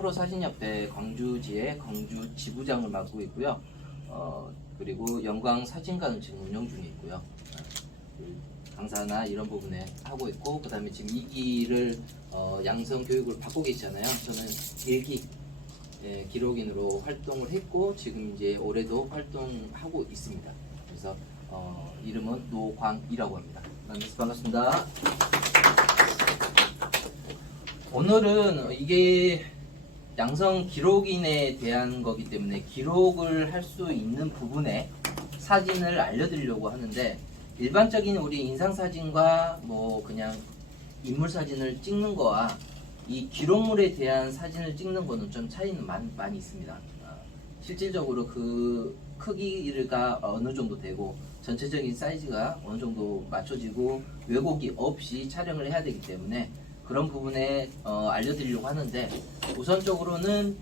프로 사진협회 광주지의 광주 지부장을 맡고 있고요. 그리고 영광 사진관을 지금 운영 중에 있고요. 강사나 이런 부분에 하고 있고, 그 다음에 지금 2기를 양성 교육을 받고 계시잖아요. 저는 1기 기록인으로 활동을 했고, 지금 이제 올해도 활동하고 있습니다. 그래서 이름은 노광이라고 합니다. 반갑습니다. 오늘은 이게 양성 기록인에 대한 거기 때문에 기록을 할 수 있는 부분에 사진을 알려드리려고 하는데, 일반적인 우리 인상사진과 뭐 그냥 인물사진을 찍는 거와 이 기록물에 대한 사진을 찍는 거는 좀 차이는 많이 있습니다. 실질적으로 그 크기가 어느 정도 되고 전체적인 사이즈가 어느 정도 맞춰지고 왜곡이 없이 촬영을 해야 되기 때문에 그런 부분에 알려드리려고 하는데, 우선적으로는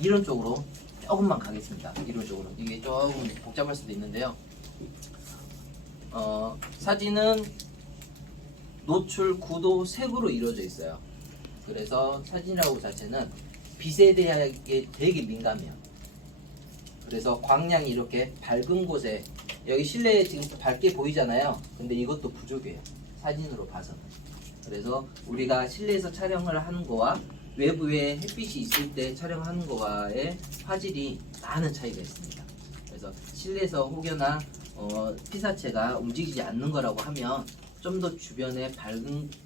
이론적으로 조금만 가겠습니다. 이론적으로 이게 조금 복잡할 수도 있는데요. 사진은 노출, 구도, 색으로 이루어져 있어요. 그래서 사진이라고 자체는 빛에 대하게 되게 민감해요. 그래서 광량이 이렇게 밝은 곳에, 여기 실내에 지금 밝게 보이잖아요. 근데 이것도 부족해요, 사진으로 봐서는. 그래서 우리가 실내에서 촬영을 하는 거와 외부에 햇빛이 있을 때 촬영하는 거와의 화질이 많은 차이가 있습니다. 그래서 실내에서 혹여나 피사체가 움직이지 않는 거라고 하면 좀 더 주변에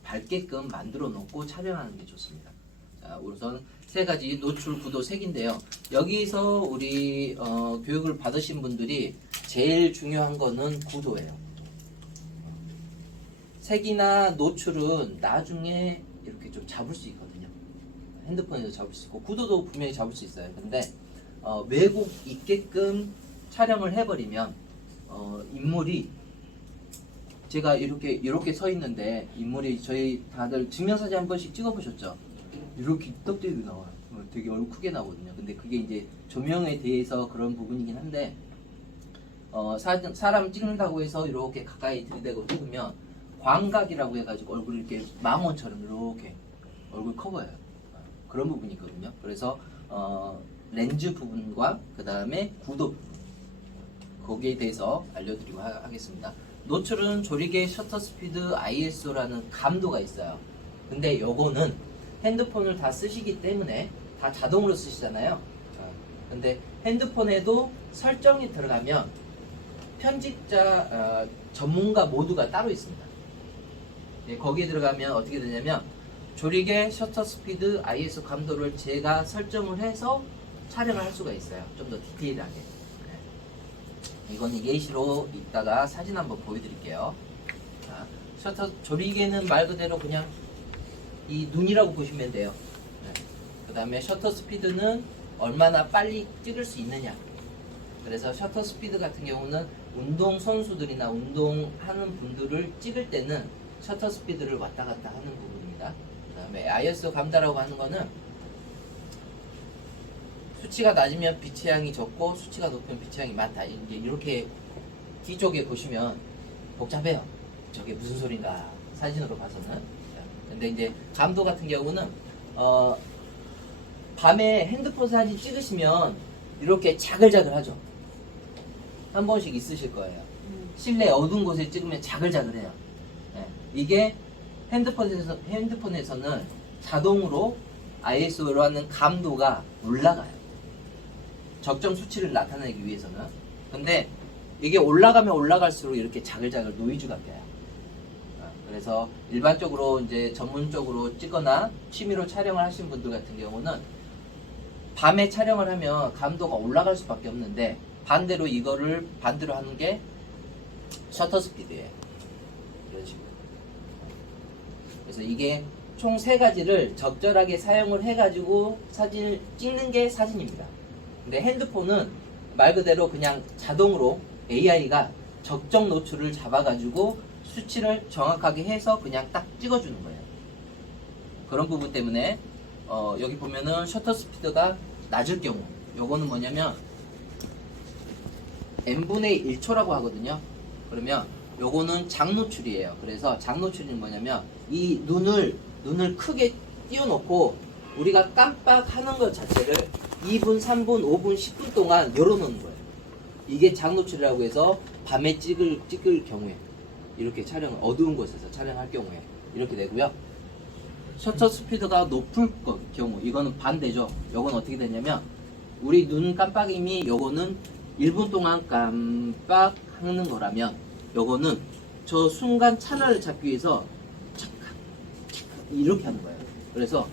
밝게끔 만들어 놓고 촬영하는 게 좋습니다. 자, 우선 세 가지 노출, 구도, 색인데요. 여기서 우리 교육을 받으신 분들이 제일 중요한 거는 구도예요. 색이나 노출은 나중에 이렇게 좀 잡을 수 있거든요. 핸드폰에서 잡을 수 있고, 구도도 분명히 잡을 수 있어요. 근데 왜곡 있게끔 촬영을 해버리면 인물이, 제가 이렇게 서 있는데 인물이, 저희 다들 증명사진 한 번씩 찍어보셨죠? 이렇게 떡대고 나와요. 되게 얼굴 크게 나오거든요. 근데 그게 이제 조명에 대해서 그런 부분이긴 한데, 사람 찍는다고 해서 이렇게 가까이 들이대고 찍으면 광각이라고 해가지고 얼굴이 이렇게 망원처럼 이렇게 얼굴 커 보여요. 그런 부분이 있거든요. 그래서 렌즈 부분과 그 다음에 구도 부분, 거기에 대해서 알려드리고 하겠습니다. 노출은 조리개 셔터 스피드 ISO라는 감도가 있어요. 근데 요거는 핸드폰을 다 쓰시기 때문에 다 자동으로 쓰시잖아요. 근데 핸드폰에도 설정이 들어가면 편집자, 전문가 모두가 따로 있습니다. 거기에 들어가면 어떻게 되냐면, 조리개 셔터 스피드 ISO 감도를 제가 설정을 해서 촬영을 할 수가 있어요. 좀 더 디테일하게. 이건 예시로 이따가 사진 한번 보여드릴게요. 자, 셔터 조리개는 말 그대로 그냥 이 눈이라고 보시면 돼요. 그 다음에 셔터 스피드는 얼마나 빨리 찍을 수 있느냐. 그래서 셔터 스피드 같은 경우는 운동 선수들이나 운동하는 분들을 찍을 때는 셔터 스피드를 왔다 갔다 하는 부분입니다. 그 다음에 ISO 감도라고 하는 거는 수치가 낮으면 빛의 양이 적고 수치가 높으면 빛의 양이 많다. 이제 이렇게 뒤쪽에 보시면 복잡해요. 저게 무슨 소린가, 사진으로 봐서는. 근데 이제 감도 같은 경우는 밤에 핸드폰 사진 찍으시면 이렇게 자글자글하죠. 한 번씩 있으실 거예요. 실내 어두운 곳에 찍으면 자글자글해요. 이게 핸드폰에서는 자동으로 ISO라는 감도가 올라가요. 적정 수치를 나타내기 위해서는. 근데 이게 올라가면 올라갈수록 이렇게 자글자글 노이즈가 껴요. 그래서 일반적으로 이제 전문적으로 찍거나 취미로 촬영을 하신 분들 같은 경우는 밤에 촬영을 하면 감도가 올라갈 수밖에 없는데, 반대로 이거를 반대로 하는 게 셔터 스피드예요. 이런 식으로. 그래서 이게 총 세 가지를 적절하게 사용을 해가지고 사진을 찍는 게 사진입니다. 근데 핸드폰은 말 그대로 그냥 자동으로 AI가 적정 노출을 잡아가지고 수치를 정확하게 해서 그냥 딱 찍어주는 거예요. 그런 부분 때문에 여기 보면은 셔터 스피드가 낮을 경우, 요거는 뭐냐면 n분의 1초라고 하거든요. 그러면 요거는 장노출이에요. 그래서 장노출은 뭐냐면 이 눈을 크게 띄워놓고 우리가 깜빡하는 것 자체를 2분, 3분, 5분, 10분 동안 열어놓는 거예요. 이게 장노출이라고 해서 밤에 찍을 경우에 이렇게 촬영, 어두운 곳에서 촬영할 경우에 이렇게 되고요. 셔터 스피드가 높을 경우, 이거는 반대죠. 요건 어떻게 되냐면 우리 눈 깜빡임이 요거는 1분 동안 깜빡하는 거라면 요거는 저 순간 찰나를 잡기 위해서 착각 이렇게 하는 거예요. 그래서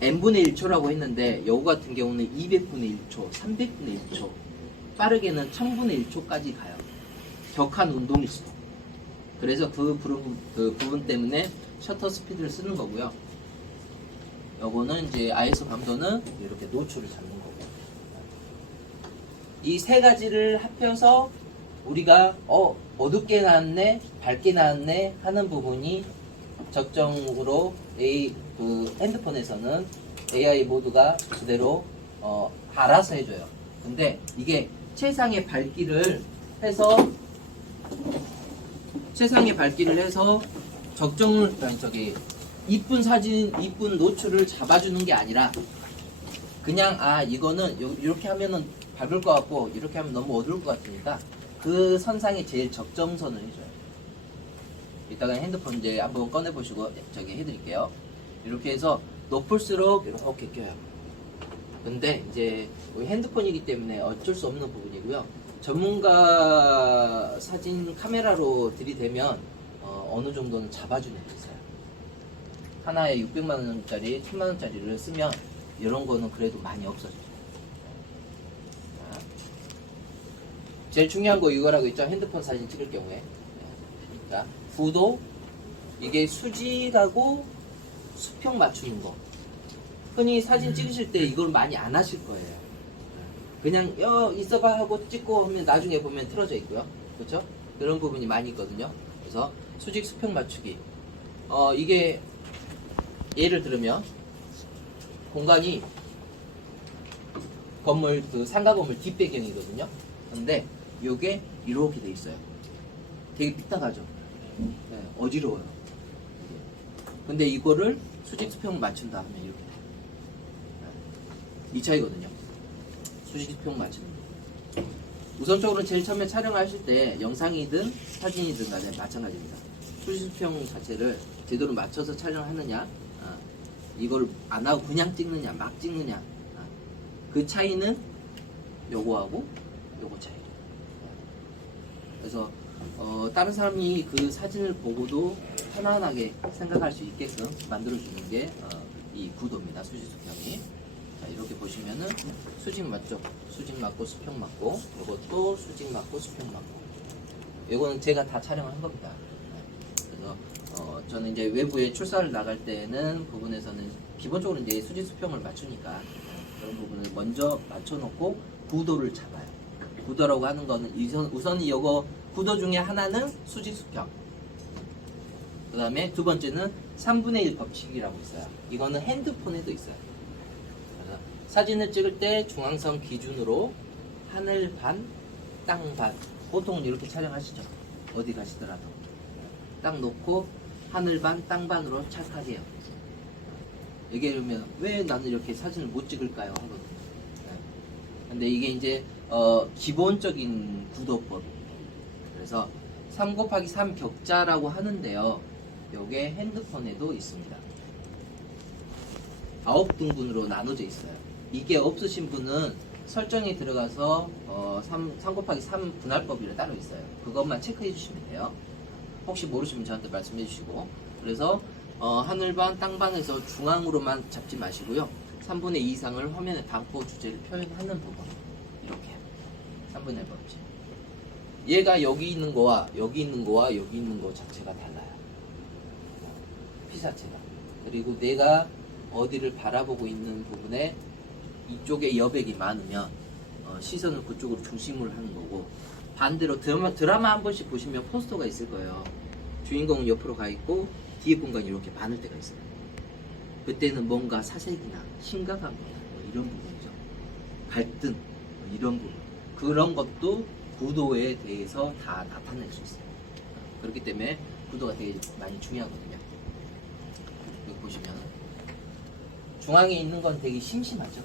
n분의 1초라고 했는데 요거 같은 경우는 200분의 1초, 300분의 1초, 빠르게는 1000분의 1초까지 가요. 격한 운동일수록. 그래서 그 부분 때문에 셔터 스피드를 쓰는 거고요. 요거는 이제 ISO 감도는 이렇게 노출을 잡는 거고. 이 세 가지를 합해서 우리가 어둡게 나왔네, 밝게 나왔네 하는 부분이 적정으로 핸드폰에서는 AI 모드가 그대로 알아서 해줘요. 근데 이게 최상의 밝기를 해서 이쁜 사진, 이쁜 노출을 잡아주는 게 아니라 그냥 이거는 이렇게 하면은 밝을 것 같고 이렇게 하면 너무 어두울 것 같으니까 그 선상에 제일 적정선을 해줘요. 이따가 핸드폰 이제 한번 꺼내 보시고 해드릴게요. 이렇게 해서 높을수록 이렇게 껴요. 근데 이제 핸드폰이기 때문에 어쩔 수 없는 부분이고요. 전문가 사진 카메라로 들이대면 어느 정도는 잡아주는 게 있어요. 하나에 600만 원짜리, 1000만 원짜리를 쓰면 이런 거는 그래도 많이 없어져요. 제일 중요한 거 이거라고 했죠. 핸드폰 사진 찍을 경우에. 자, 구도, 이게 수직하고 수평 맞추는 거. 흔히 사진 찍으실 때 이걸 많이 안 하실 거예요. 그냥 있어봐 하고 찍고 하면 나중에 보면 틀어져 있고요. 그렇죠? 그런 부분이 많이 있거든요. 그래서 수직 수평 맞추기. 이게 예를 들면 공간이 건물 상가 건물 뒷배경이거든요. 근데 요게 이렇게 돼 있어요. 되게 삐딱하죠. 네, 어지러워요. 근데 이거를 수직 수평 맞춘다 하면 이렇게 돼. 이 차이거든요. 수직 수평 맞추는 거. 우선적으로 제일 처음에 촬영하실 때 영상이든 사진이든 간에 마찬가지입니다. 수직 수평 자체를 제대로 맞춰서 촬영하느냐, 이걸 안 하고 그냥 찍느냐, 막 찍느냐, 그 차이는 요거하고 요거 차이. 그래서 다른 사람이 그 사진을 보고도 편안하게 생각할 수 있게끔 만들어주는 게 이 구도입니다. 수직 수평이. 자, 이렇게 보시면은 수직 맞죠? 수직 맞고 수평 맞고, 이것도 수직 맞고 수평 맞고. 이거는 제가 다 촬영을 한 겁니다. 그래서 저는 이제 외부에 출사를 나갈 때는 부분에서는 기본적으로 이제 수직 수평을 맞추니까 그런 부분을 먼저 맞춰놓고 구도를 잡아요. 구도라고 하는 거는 우선 이거 구도 중에 하나는 수직 수평. 그 다음에 두 번째는 3분의 1 법칙이라고 있어요. 이거는 핸드폰에도 있어요. 그래서 사진을 찍을 때 중앙선 기준으로 하늘 반, 땅 반. 보통은 이렇게 촬영하시죠. 어디 가시더라도. 딱 놓고 하늘 반, 땅 반으로 찰칵해요. 얘기하면 왜 나는 이렇게 사진을 못 찍을까요? 하거든요. 근데 이게 이제 기본적인 구도법입니다. 그래서 3 곱하기 3 격자라고 하는데요. 요게 핸드폰에도 있습니다. 9등분으로 나눠져 있어요. 이게 없으신 분은 설정에 들어가서 3 곱하기 3 분할법이 따로 있어요. 그것만 체크해 주시면 돼요. 혹시 모르시면 저한테 말씀해 주시고. 그래서 하늘반, 땅반에서 중앙으로만 잡지 마시고요. 3분의 2 이상을 화면에 담고 주제를 표현하는 부분. 이렇게 3분의 1 법칙. 얘가 여기 있는 거와 여기 있는 거와 여기 있는 거 자체가 달라요. 피사체가. 그리고 내가 어디를 바라보고 있는 부분에 이쪽에 여백이 많으면 시선을 그쪽으로 중심을 하는 거고, 반대로 드라마 한 번씩 보시면 포스터가 있을 거예요. 주인공은 옆으로 가 있고 뒤에 공간이 이렇게 많을 때가 있어요. 그때는 뭔가 사색이나 심각한 거나 이런 부분이죠. 갈등 이런 부분, 그런 것도 구도에 대해서 다 나타낼 수 있어요. 그렇기 때문에 구도가 되게 많이 중요하거든요. 여기 보시면 중앙에 있는 건 되게 심심하죠.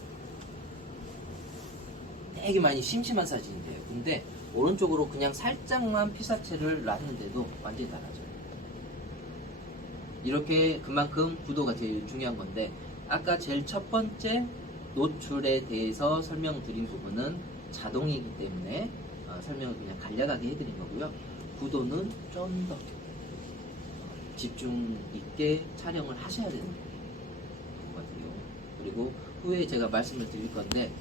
되게 많이 심심한 사진인데요. 근데 오른쪽으로 그냥 살짝만 피사체를 놨는데도 완전히 달라져요. 이렇게 그만큼 구도가 제일 중요한 건데, 아까 제일 첫 번째 노출에 대해서 설명드린 부분은 자동이기 때문에 설명을 그냥 간략하게 해드린 거고요. 구도는 좀 더 집중 있게 촬영을 하셔야 되는 거거든요. 그리고 후에 제가 말씀을 드릴 건데,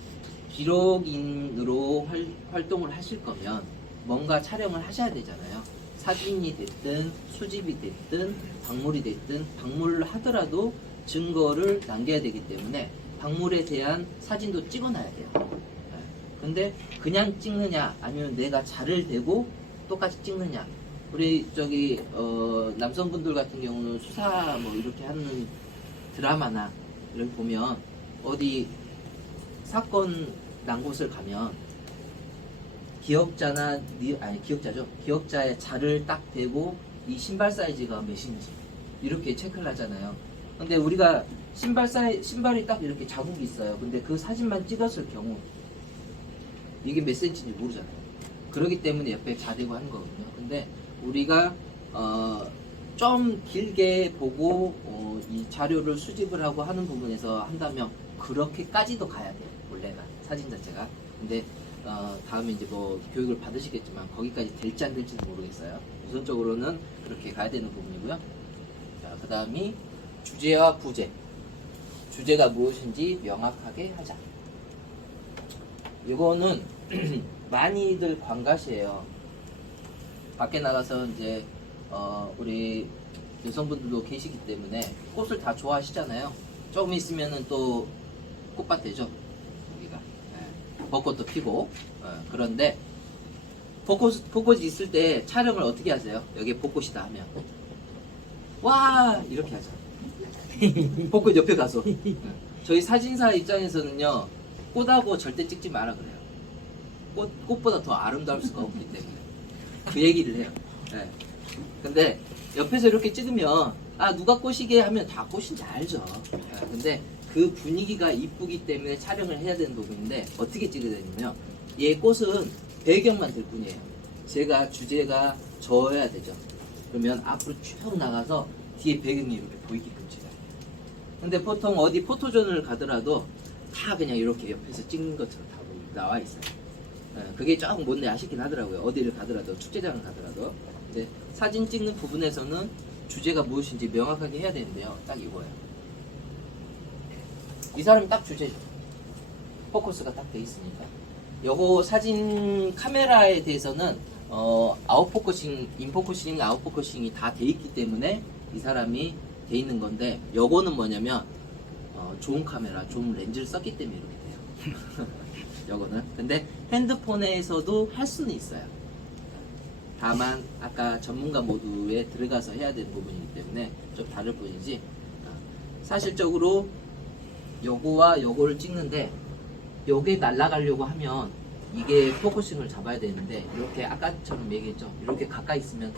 기록인으로 활동을 하실 거면 뭔가 촬영을 하셔야 되잖아요. 사진이 됐든 수집이 됐든 박물이 됐든, 박물을 하더라도 증거를 남겨야 되기 때문에 박물에 대한 사진도 찍어놔야 돼요. 근데 그냥 찍느냐 아니면 내가 자를 대고 똑같이 찍느냐. 우리 저기 남성분들 같은 경우는 수사 뭐 이렇게 하는 드라마나 이런 보면 어디 사건 난 곳을 가면 기억자나 기억자죠. 기억자의 자를 딱 대고 이 신발 사이즈가 몇인지 이렇게 체크를 하잖아요. 근데 우리가 신발이 딱 이렇게 자국이 있어요. 근데 그 사진만 찍었을 경우 이게 몇 센치인지 모르잖아요. 그렇기 때문에 옆에 자대고 하는 거거든요. 근데 우리가 좀 길게 보고 이 자료를 수집을 하고 하는 부분에서 한다면 그렇게까지도 가야 돼요. 원래가 사진 자체가. 근데 다음에 이제 뭐 교육을 받으시겠지만 거기까지 될지 안 될지는 모르겠어요. 우선적으로는 그렇게 가야 되는 부분이고요. 자, 그 다음이 주제와 부제. 주제가 무엇인지 명확하게 하자. 이거는 많이들 관가시에요. 밖에 나가서 이제 우리 여성분들도 계시기 때문에 꽃을 다 좋아하시잖아요. 조금 있으면은 또 꽃밭 되죠. 여기가 벚꽃도 피고. 그런데 벚꽃이 있을 때 촬영을 어떻게 하세요? 여기 벚꽃이다 하면 와 이렇게 하죠. 벚꽃 옆에 가서. 저희 사진사 입장에서는요, 꽃하고 절대 찍지 마라 그래요. 꽃보다 더 아름다울 수가 없기 때문에 그 얘기를 해요. 네. 근데 옆에서 이렇게 찍으면 누가 꽃이게 하면 다 꽃인지 알죠. 근데 그 분위기가 이쁘기 때문에 촬영을 해야 되는 부분인데, 어떻게 찍어야 되냐면 얘 꽃은 배경만 될 뿐이에요. 제가 주제가 저어야 되죠. 그러면 앞으로 쭉 나가서 뒤에 배경이 이렇게 보이게끔 찍어요. 근데 보통 어디 포토존을 가더라도 다 그냥 이렇게 옆에서 찍는 것처럼 다 나와 있어요. 그게 조금 뭔데 아쉽긴 하더라고요. 어디를 가더라도, 축제장을 가더라도. 근데 사진 찍는 부분에서는 주제가 무엇인지 명확하게 해야 되는데요. 딱 이거예요. 이 사람이 딱 주제죠. 포커스가 딱 돼 있으니까. 요거 사진 카메라에 대해서는 아웃포커싱, 인포커싱, 아웃포커싱이 다 돼 있기 때문에 이 사람이 돼 있는 건데, 요거는 뭐냐면 좋은 카메라, 좋은 렌즈를 썼기 때문에 이렇게 돼요. 요거는. 근데 핸드폰에서도 할 수는 있어요. 다만 아까 전문가 모드에 들어가서 해야 되는 부분이기 때문에 좀 다를 뿐이지, 사실적으로 요거와 요거를 찍는데, 요게 날아가려고 하면 이게 포커싱을 잡아야 되는데, 이렇게 아까처럼 얘기했죠. 이렇게 가까이 있으면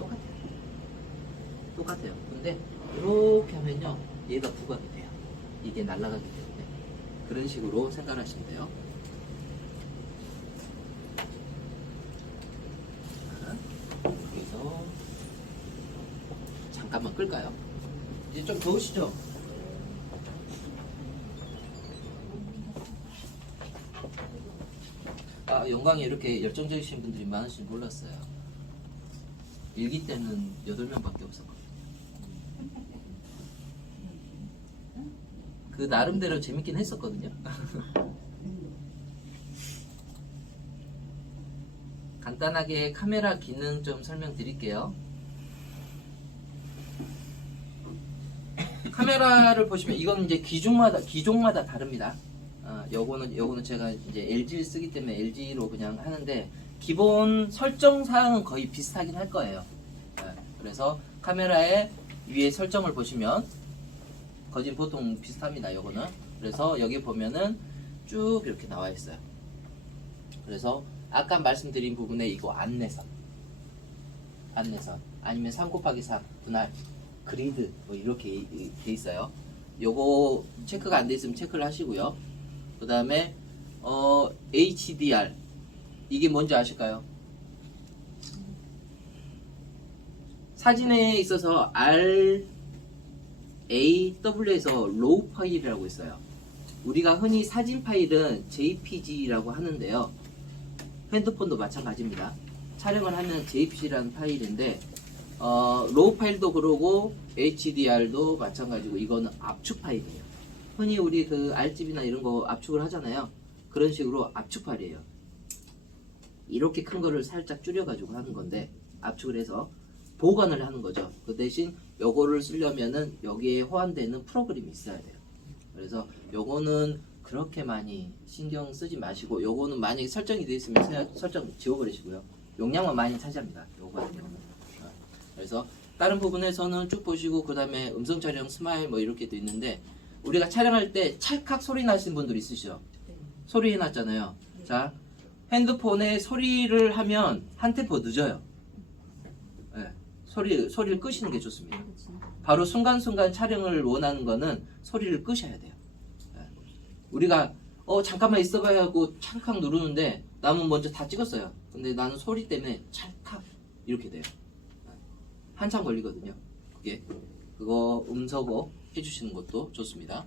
똑같아요. 근데 이렇게 하면요, 얘가 부각이 돼요. 이게 날아가기 때문에. 그런 식으로 생각하시면 돼요. 여기서 잠깐만 끌까요? 이제 좀 더우시죠? 영광에 이렇게 열정적이신 분들이 많으신 줄 몰랐어요. 일기 때는 8명밖에 없었거든요. 그 나름대로 재밌긴 했었거든요. 간단하게 카메라 기능 좀 설명드릴게요. 카메라를 보시면 이건 이제 기종마다 다릅니다. 요거는 제가 이제 LG를 쓰기 때문에 LG로 그냥 하는데, 기본 설정 사항은 거의 비슷하긴 할 거예요. 그래서 카메라의 위에 설정을 보시면 거진 보통 비슷합니다. 요거는. 그래서 여기 보면은 쭉 이렇게 나와 있어요. 그래서 아까 말씀드린 부분에 이거 안내선 아니면 3 곱하기 3 분할 그리드 뭐 이렇게 돼 있어요. 요거 체크가 안 돼 있으면 체크를 하시고요. 그 다음에 HDR 이게 뭔지 아실까요? 사진에 있어서 RAW에서 로우 파일이라고 있어요. 우리가 흔히 사진 파일은 JPG라고 하는데요. 핸드폰도 마찬가지입니다. 촬영을 하면 JPG라는 파일인데 로우 파일도 그러고 HDR도 마찬가지고 이거는 압축 파일이에요. 흔히 우리 그 RGB나 이런 거 압축을 하잖아요. 그런 식으로 압축 파일이에요. 이렇게 큰 거를 살짝 줄여가지고 하는 건데 압축을 해서 보관을 하는 거죠. 그 대신 요거를 쓰려면은 여기에 호환되는 프로그램이 있어야 돼요. 그래서 요거는 그렇게 많이 신경 쓰지 마시고 요거는 만약에 설정이 되어 있으면 설정 지워버리시고요. 용량만 많이 차지합니다. 요거 같은 경우는. 그래서 다른 부분에서는 쭉 보시고 그 다음에 음성 촬영 스마일 뭐 이렇게 돼 있는데 우리가 촬영할 때 찰칵 소리 나시는 분들 있으시죠? 소리 해놨잖아요. 자, 핸드폰에 소리를 하면 한 템포 늦어요. 네, 소리를 끄시는 게 좋습니다. 바로 순간순간 촬영을 원하는 거는 소리를 끄셔야 돼요. 네. 우리가 잠깐만 있어봐야 하고 찰칵 누르는데 남은 먼저 다 찍었어요. 근데 나는 소리 때문에 찰칵 이렇게 돼요. 한참 걸리거든요. 그거 음소거 해주시는 것도 좋습니다.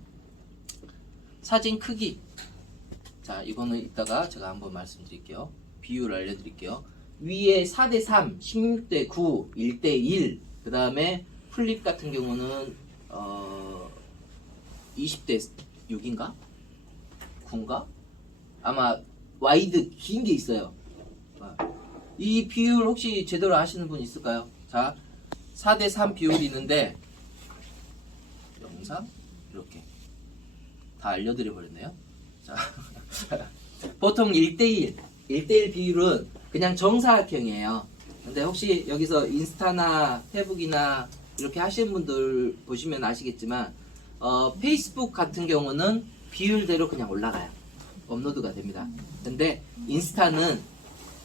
사진 크기. 자, 이거는 이따가 제가 한번 말씀드릴게요. 비율을 알려드릴게요. 위에 4:3, 16:9, 1:1. 그 다음에 플립 같은 경우는 20:6인가? 9인가? 아마 와이드 긴 게 있어요. 이 비율 혹시 제대로 아시는 분 있을까요? 자, 4:3 비율이 있는데 영상 이렇게 다 알려드려 버렸네요. 자, 보통 1:1 비율은 그냥 정사각형이에요. 근데 혹시 여기서 인스타나 페북이나 이렇게 하시는 분들 보시면 아시겠지만 페이스북 같은 경우는 비율대로 그냥 올라가요. 업로드가 됩니다. 근데 인스타는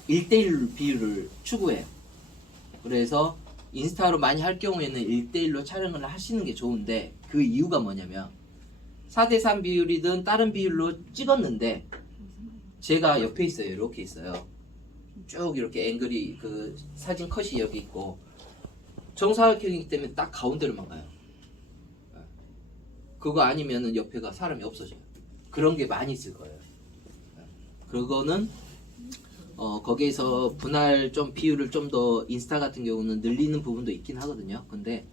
1:1 비율을 추구해요. 그래서 인스타로 많이 할 경우에는 1:1로 촬영을 하시는 게 좋은데 그 이유가 뭐냐면 4:3 비율이든 다른 비율로 찍었는데 제가 옆에 있어요. 이렇게 있어요. 쭉 이렇게 앵글이 그 사진 컷이 여기 있고 정사각형이기 때문에 딱 가운데로만 가요. 그거 아니면은 옆에가 사람이 없어져요. 그런 게 많이 있을 거예요. 그거는 거기에서 분할 좀 비율을 좀 더 인스타 같은 경우는 늘리는 부분도 있긴 하거든요. 근데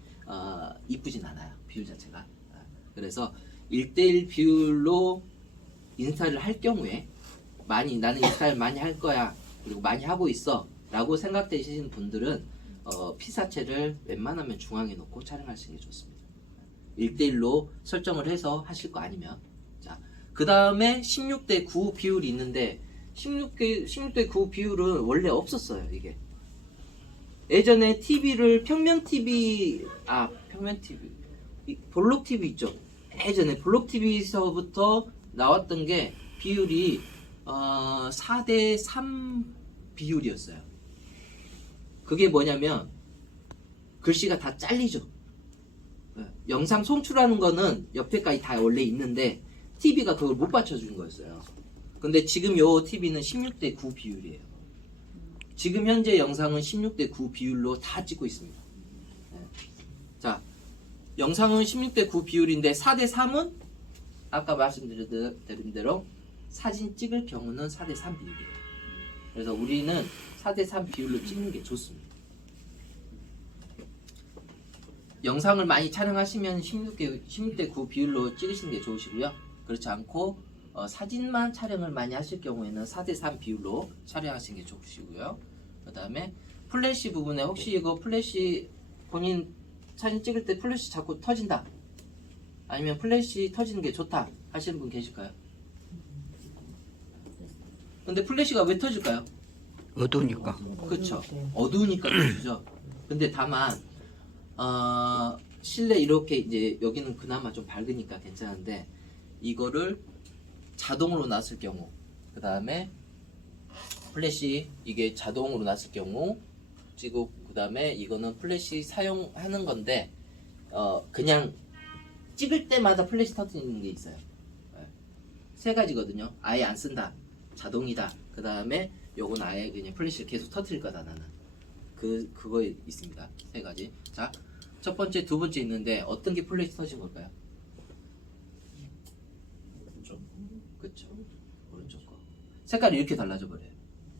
이쁘진 않아요. 비율 자체가. 그래서 1:1 비율로 인스타를 할 경우에 나는 인스타를 많이 할 거야. 그리고 많이 하고 있어. 라고 생각되시는 분들은 피사체를 웬만하면 중앙에 놓고 촬영하시는 게 좋습니다. 1:1로 설정을 해서 하실 거 아니면. 자, 그 다음에 16:9 비율이 있는데 16:9 비율은 원래 없었어요. 이게 예전에 TV를 평면 TV 볼록 TV 있죠. 예전에 볼록 TV에서부터 나왔던 게 비율이 4:3 비율이었어요. 그게 뭐냐면 글씨가 다 잘리죠. 영상 송출하는 거는 옆에까지 다 원래 있는데 TV가 그걸 못 받쳐준 거였어요. 근데 지금 요 TV는 16:9 비율이에요. 지금 현재 영상은 16:9 비율로 다 찍고 있습니다. 자, 영상은 16:9 비율인데 4:3은 아까 말씀드린 대로 사진 찍을 경우는 4:3 비율이에요. 그래서 우리는 4:3 비율로 찍는 게 좋습니다. 영상을 많이 촬영하시면 16:9 비율로 찍으시는 게 좋으시고요. 그렇지 않고 사진만 촬영을 많이 하실 경우에는 4:3 비율로 촬영하시는 게 좋으시고요. 그 다음에 플래시 부분에 혹시 이거 플래시 본인 사진 찍을 때 플래시 자꾸 터진다, 아니면 플래시 터지는 게 좋다 하시는 분 계실까요? 근데 플래시가 왜 터질까요? 어두우니까. 그렇죠. 어두우니까 터지죠. 근데 다만 실내 이렇게 이제 여기는 그나마 좀 밝으니까 괜찮은데 이거를 자동으로 놨을 경우, 그 다음에 플래시 이게 자동으로 놨을 경우 찍고, 그 다음에 이거는 플래시 사용하는 건데 그냥 찍을 때마다 플래시 터뜨리는 게 있어요. 예. 세 가지거든요. 아예 안 쓴다, 자동이다. 그 다음에 요건 아예 그냥 플래시를 계속 터뜨릴 거다 나는. 그거 있습니다. 세 가지. 자, 첫 번째, 두 번째 있는데 어떤 게 플래시 터진 걸까요? 그렇죠. 오른쪽 거. 색깔이 이렇게 달라져 버려요.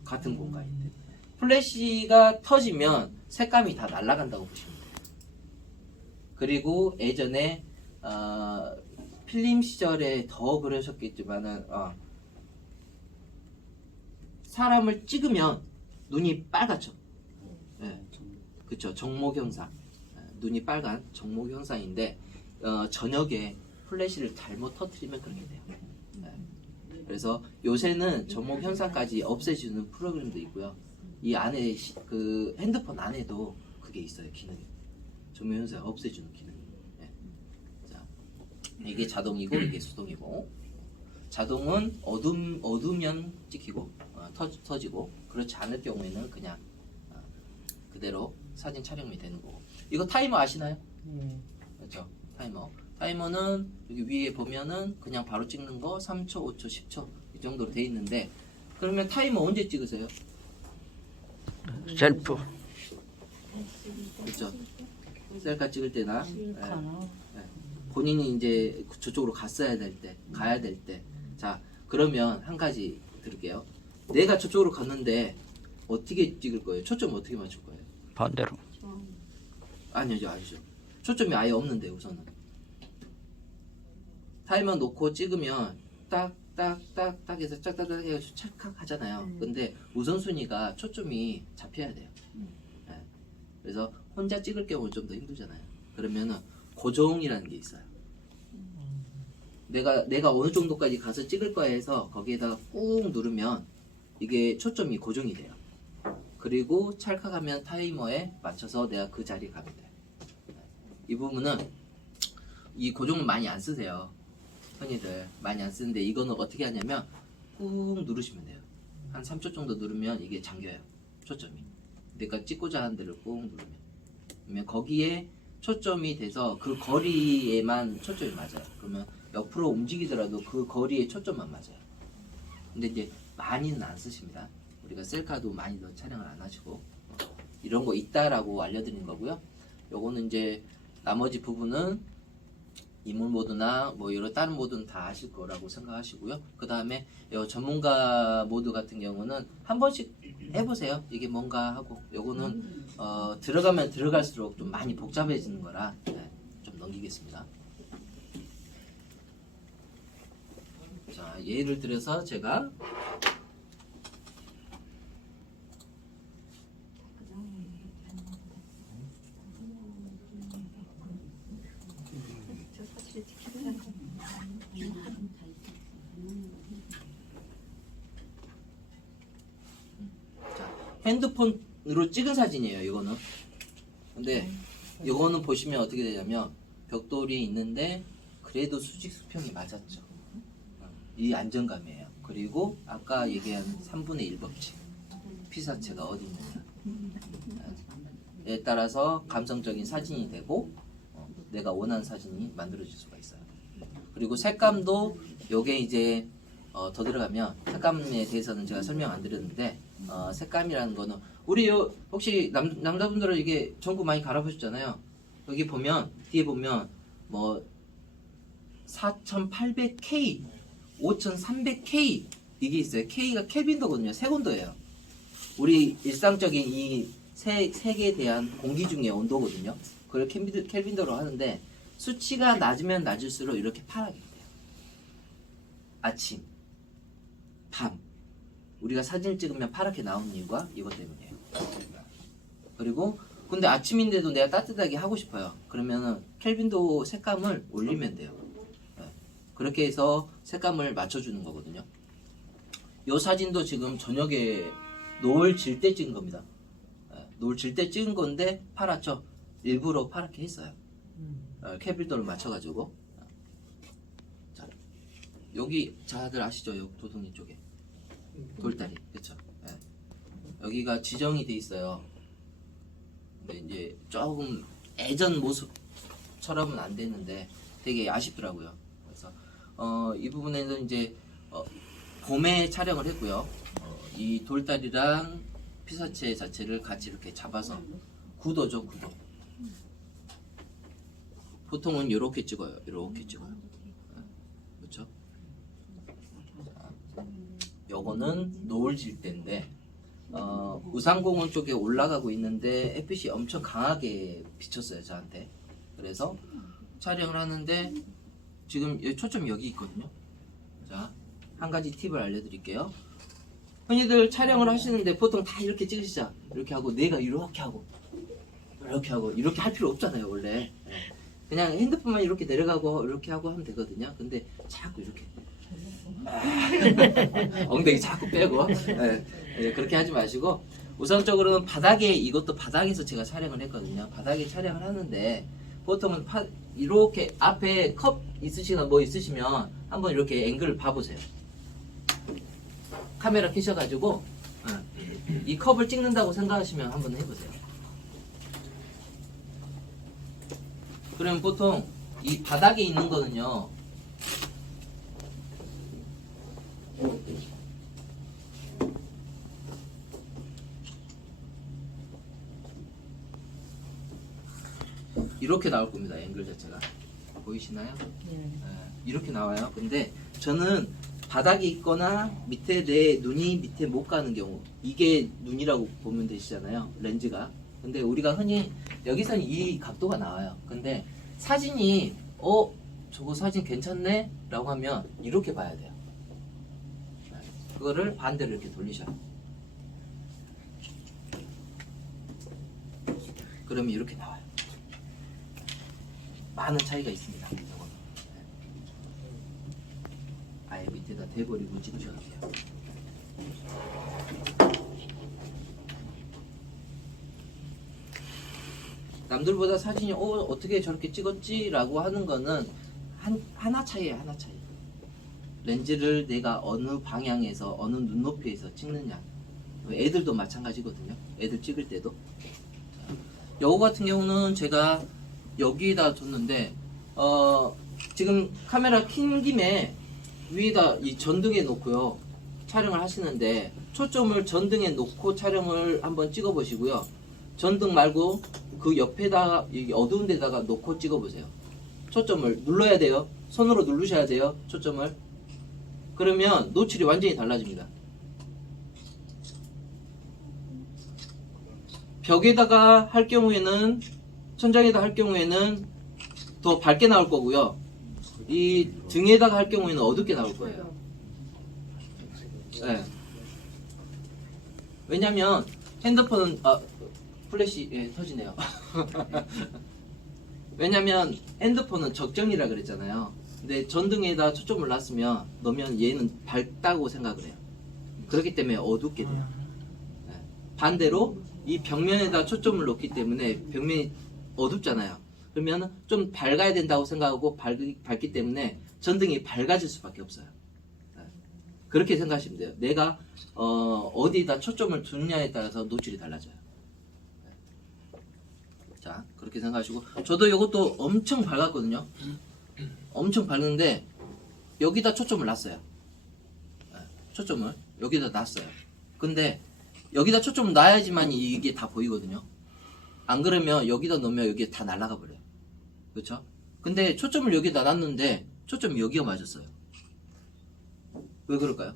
같은 공간인데. 플래시가 터지면 색감이 다 날아간다고 보시면 돼요. 그리고 예전에 필름 시절에 더 그러셨겠지만은 사람을 찍으면 눈이 빨갛죠. 네. 그렇죠. 정목 현상. 눈이 빨간 정목 현상인데 저녁에 플래시를 잘못 터뜨리면 그렇게 돼요. 그래서 요새는 정목 현상까지 없애주는 프로그램도 있고요. 이 안에 그 핸드폰 안에도 그게 있어요. 기능이. 정목 현상 없애주는 기능이. 네. 자, 이게 자동이고 이게 수동이고. 자동은 어두면 찍히고 터지고, 그렇지 않을 경우에는 그냥 그대로 사진 촬영이 되는 거고. 이거 타이머 아시나요? 그렇죠. 타이머는 여기 위에 보면은 그냥 바로 찍는 거 3초, 5초, 10초 이 정도로 돼 있는데, 그러면 타이머 언제 찍으세요? 셀프. 그렇죠. 셀카 찍을 때나 본인이 이제 저쪽으로 가야 될 때. 자, 그러면 한 가지 들을게요. 내가 저쪽으로 갔는데 어떻게 찍을 거예요? 초점 어떻게 맞출 거예요? 반대로. 아니죠. 초점이 아예 없는데 우선은. 타이머 놓고 찍으면 딱딱딱딱 해서 짝딱딱 해서 찰칵 하잖아요. 근데 우선순위가 초점이 잡혀야 돼요. 네. 그래서 혼자 찍을 경우는 좀 더 힘들잖아요. 그러면은 고정이라는 게 있어요. 내가 어느 정도까지 가서 찍을 거야 해서 거기에다가 꾹 누르면 이게 초점이 고정이 돼요. 그리고 찰칵하면 타이머에 맞춰서 내가 그 자리에 가면 돼요. 이 부분은 이 고정을 많이 안 쓰세요. 흔히들 많이 안 쓰는데, 이거는 어떻게 하냐면 꾹 누르시면 돼요. 한 3초 정도 누르면 이게 잠겨요. 초점이. 내가 찍고자 하는 데를 꾹 누르면. 그러면 거기에 초점이 돼서 그 거리에만 초점이 맞아요. 그러면 옆으로 움직이더라도 그 거리에 초점만 맞아요. 근데 이제 많이는 안 쓰십니다. 우리가 셀카도 많이 더 촬영을 안 하시고 이런 거 있다라고 알려드린 거고요. 요거는 이제 나머지 부분은 이물 모드나 뭐 여러 다른 모드는 다 아실 거라고 생각하시고요. 그 다음에 전문가 모드 같은 경우는 한 번씩 해보세요. 이게 뭔가 하고, 요거는 들어가면 들어갈수록 좀 많이 복잡해지는 거라 좀 넘기겠습니다. 자, 예를 들어서 제가 핸드폰으로 찍은 사진이에요, 이거는. 근데 이거는 보시면 어떻게 되냐면 벽돌이 있는데 그래도 수직 수평이 맞았죠. 이 안정감이에요. 그리고 아까 얘기한 3분의 1 법칙, 피사체가 어디 있느냐에 따라서 감성적인 사진이 되고 내가 원하는 사진이 만들어질 수가 있어요. 그리고 색감도 요게 이제 더 들어가면, 색감에 대해서는 제가 설명 안 드렸는데 색감이라는 거는 우리 혹시 남자분들은 이게 전구 많이 갈아보셨잖아요. 여기 보면 뒤에 보면 뭐 4800K, 5300K 이게 있어요. K가 켈빈도거든요. 세온도예요. 우리 일상적인 이 색에 대한 공기 중의 온도거든요. 그걸 켈빈도로 하는데 수치가 낮으면 낮을수록 이렇게 파랗게 돼요. 아침, 밤, 우리가 사진 찍으면 파랗게 나오는 이유가 이것 때문이에요. 그리고 근데 아침인데도 내가 따뜻하게 하고 싶어요. 그러면은 켈빈도 색감을 올리면 돼요. 그렇게 해서 색감을 맞춰주는 거거든요. 이 사진도 지금 저녁에 노을 질 때 찍은 겁니다. 노을 질 때 찍은 건데 파랗죠? 일부러 파랗게 했어요. 켈빈도를 맞춰가지고. 자, 여기 다들 아시죠? 여기 도동이 쪽에 돌다리, 그렇죠? 여기가 지정이 돼 있어요. 근데 이제 조금 예전 모습처럼은 안 되는데 되게 아쉽더라고요. 그래서 이 부분에는 이제 봄에 촬영을 했고요. 이 돌다리랑 피사체 자체를 같이 이렇게 잡아서 구도죠, 구도. 보통은 이렇게 찍어요. 이렇게 찍어요. 그렇죠? 요거는 노을 질 때인데 우상공원 쪽에 올라가고 있는데 햇빛이 엄청 강하게 비쳤어요, 저한테. 그래서 촬영을 하는데 지금 초점이 여기 있거든요. 자, 한 가지 팁을 알려드릴게요. 흔히들 촬영을 하시는데 보통 다 이렇게 찍으시죠. 이렇게 하고 내가 이렇게 하고 이렇게 할 필요 없잖아요, 원래. 그냥 핸드폰만 이렇게 내려가고 이렇게 하고 하면 되거든요. 근데 자꾸 이렇게 엉덩이 자꾸 빼고 그렇게 하지 마시고, 우선적으로는 바닥에, 이것도 바닥에서 제가 촬영을 했거든요. 바닥에 촬영을 하는데 보통은 이렇게 앞에 컵 있으시거나 뭐 있으시면 한번 이렇게 앵글을 봐보세요. 카메라 켜셔가지고 이 컵을 찍는다고 생각하시면 한번 해보세요. 그러면 보통 이 바닥에 있는 거는요, 이렇게 나올 겁니다. 앵글 자체가 보이시나요? 이렇게 나와요. 근데 저는 바닥에 있거나 밑에 내 눈이 밑에 못 가는 경우, 이게 눈이라고 보면 되시잖아요, 렌즈가. 근데 우리가 흔히 여기서는 이 각도가 나와요. 근데 사진이 저거 사진 괜찮네? 라고 하면 이렇게 봐야 돼요. 그거를 반대로 이렇게 돌리셔요. 그러면 이렇게 나와요. 많은 차이가 있습니다. 이거는. 아예 밑에다 대버리고 찍으셔도 돼요. 남들보다 사진이 어떻게 저렇게 찍었지? 라고 하는 거는 하나 차이에요, 하나 차이. 렌즈를 내가 어느 방향에서 어느 눈높이에서 찍느냐. 애들도 마찬가지거든요. 애들 찍을 때도. 요거 같은 경우는 제가 여기다 뒀는데 지금 카메라 킨 김에 위에다 이 전등에 놓고요 촬영을 하시는데, 초점을 전등에 놓고 촬영을 한번 찍어 보시고요. 전등 말고 그 옆에다가, 여기 어두운 데다가 놓고 찍어 보세요. 초점을 눌러야 돼요. 손으로 누르셔야 돼요, 초점을. 그러면 노출이 완전히 달라집니다. 벽에다가 할 경우에는, 천장에다 할 경우에는 더 밝게 나올 거고요. 이 등에다가 할 경우에는 어둡게 나올 거예요. 네. 왜냐면 핸드폰은 플래시 터지네요. 왜냐면 핸드폰은 적정이라 그랬잖아요. 근데 전등에다 초점을 놓으면 얘는 밝다고 생각을 해요. 그렇기 때문에 어둡게 돼요. 네. 반대로 이 벽면에다 초점을 놓기 때문에 벽면이 어둡잖아요. 그러면 좀 밝아야 된다고 생각하고 밝기 때문에 전등이 밝아질 수밖에 없어요. 네. 그렇게 생각하시면 돼요. 내가 어디다 초점을 두느냐에 따라서 노출이 달라져요. 네. 자, 그렇게 생각하시고, 저도 이것도 엄청 밝았거든요. 엄청 밝은데 여기다 초점을 놨어요. 네. 초점을 여기다 놨어요. 근데 여기다 초점을 놔야지만 이게 다 보이거든요. 안 그러면 여기다 놓으면 여기 다 날아가 버려요. 그렇죠? 근데 초점을 여기다 놨는데 초점이 여기가 맞았어요. 왜 그럴까요?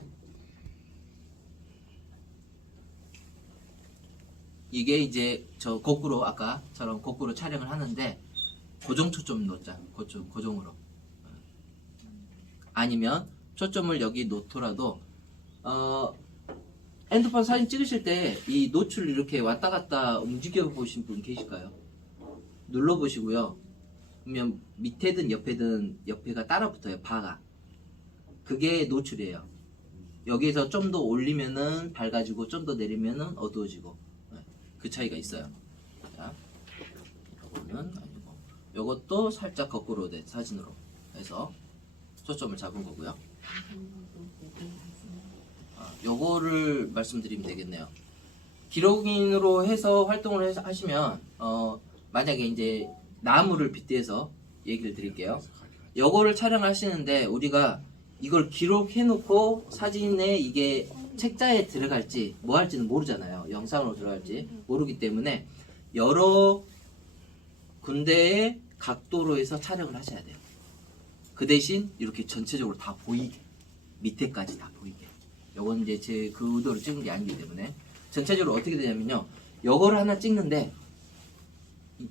이게 이제 저 거꾸로, 아까처럼 거꾸로 촬영을 하는데 고정 초점 놓자. 고정으로. 아니면 초점을 여기 놓더라도 핸드폰 사진 찍으실 때 이 노출을 이렇게 왔다 갔다 움직여 보신 분 계실까요? 눌러 보시고요. 그러면 밑에든 옆에든 옆에가 따라 붙어요. 바가. 그게 노출이에요. 여기에서 좀 더 올리면은 밝아지고 좀 더 내리면은 어두워지고, 그 차이가 있어요. 자, 요거는 아니고, 요것도 살짝 거꾸로 된 사진으로 해서 초점을 잡은 거고요. 요거를 말씀드리면 되겠네요. 기록인으로 해서 활동을 하시면 만약에 이제 나무를 빗대서 얘기를 드릴게요. 요거를 촬영하시는데 우리가 이걸 기록해놓고 사진에 이게 책자에 들어갈지 뭐 할지는 모르잖아요. 영상으로 들어갈지 모르기 때문에 여러 군데의 각도로 해서 촬영을 하셔야 돼요. 그 대신 이렇게 전체적으로 다 보이게, 밑에까지 다 보이게. 요건 이제 제 그 의도로 찍은 게 아니기 때문에 전체적으로 어떻게 되냐면요. 요거를 하나 찍는데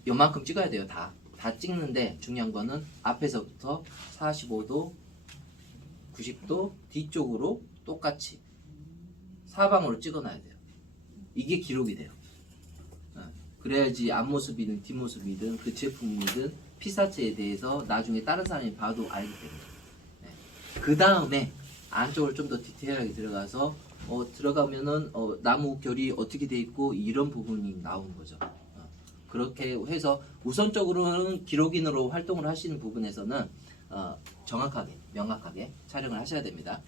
요만큼 찍어야 돼요. 다 찍는데 중요한 거는 앞에서부터 45도, 90도 뒤쪽으로 똑같이 사방으로 찍어놔야 돼요. 이게 기록이 돼요. 그래야지 앞모습이든 뒷모습이든 그 제품이든 피사체에 대해서 나중에 다른 사람이 봐도 알기 때문에. 그 다음에 안쪽을 좀 더 디테일하게 들어가서 들어가면은 나무 결이 어떻게 돼 있고 이런 부분이 나오는 거죠. 그렇게 해서 우선적으로는 기록인으로 활동을 하시는 부분에서는 정확하게 명확하게 촬영을 하셔야 됩니다.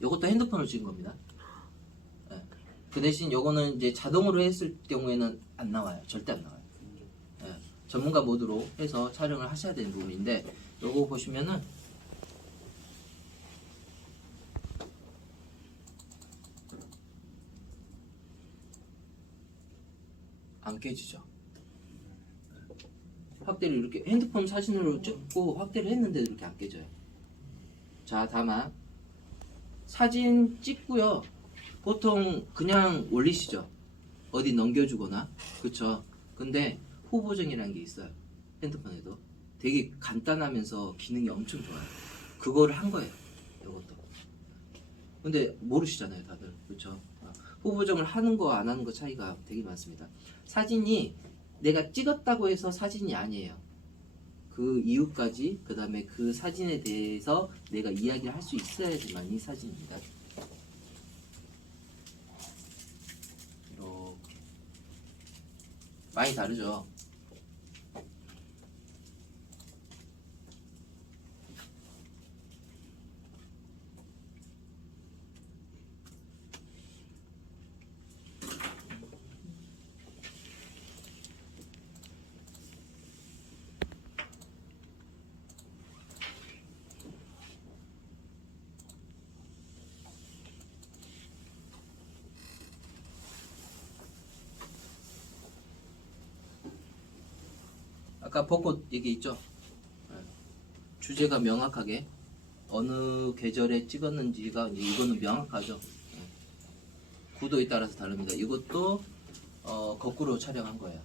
이것도 핸드폰으로 찍은 겁니다. 그 대신 요거는 이제 자동으로 했을 경우에는 안 나와요. 절대 안 나와요. 전문가 모드로 해서 촬영을 하셔야 되는 부분인데 요거 보시면은 안 깨지죠. 확대를 이렇게 핸드폰 사진으로 찍고 확대를 했는데도 이렇게 안 깨져요. 자, 다만 사진 찍고요. 보통 그냥 올리시죠. 어디 넘겨주거나. 그쵸? 근데 후보정이라는 게 있어요. 핸드폰에도. 되게 간단하면서 기능이 엄청 좋아요. 그거를 한 거예요. 이것도. 근데 모르시잖아요, 다들. 그쵸? 후보정을 하는 거 안 하는 거 차이가 되게 많습니다. 사진이 내가 찍었다고 해서 사진이 아니에요. 그 이유까지, 그 다음에 그 사진에 대해서 내가 이야기를 할 수 있어야지만 이 사진입니다. 이렇게. 많이 다르죠? 아까 벚꽃 얘기 있죠? 주제가 명확하게 어느 계절에 찍었는지가 이제 이거는 명확하죠. 구도에 따라서 다릅니다. 이것도 거꾸로 촬영한 거예요.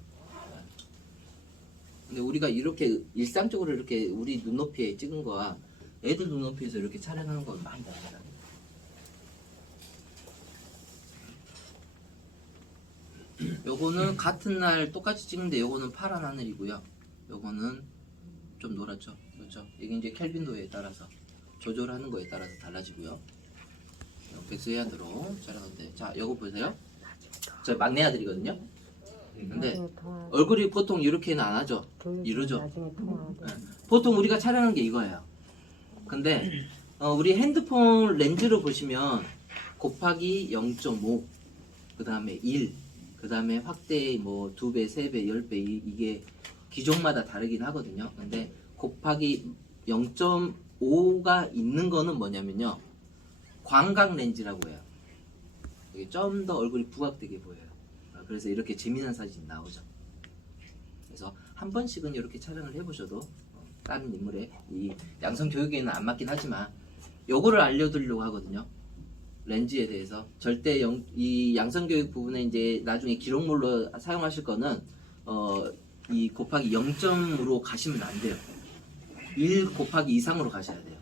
근데 우리가 이렇게 일상적으로 이렇게 우리 눈높이에 찍은 거와 애들 눈높이에서 이렇게 촬영하는 건 많이 다르다. 요거는 같은 날 똑같이 찍는데 요거는 파란 하늘이고요. 요거는 좀 노랗죠. 그렇죠? 이게 이제 켈빈도에 따라서 조절하는 거에 따라서 달라지고요. 백수해안으로 촬영하는데, 자, 요거 보세요. 저 막내 아들이거든요. 근데 얼굴이 보통 이렇게는 안 하죠. 이러죠. 보통 우리가 촬영한 게 이거예요. 근데 우리 핸드폰 렌즈로 보시면 곱하기 0.5, 그 다음에 1, 그 다음에 확대 뭐 2배, 3배, 10배 이게 기종마다 다르긴 하거든요. 근데 곱하기 0.5가 있는 거는 뭐냐면요, 광각 렌즈라고 해요. 이게 좀 더 얼굴이 부각되게 보여요. 그래서 이렇게 재미난 사진이 나오죠. 그래서 한 번씩은 이렇게 촬영을 해보셔도 다른 인물의 이 양성 교육에는 안 맞긴 하지만 요거를 알려드리려고 하거든요. 렌즈에 대해서 절대 이 양성 교육 부분에 이제 나중에 기록물로 사용하실 거는 이 곱하기 0점으로 가시면 안 돼요. 1 곱하기 이상으로 가셔야 돼요.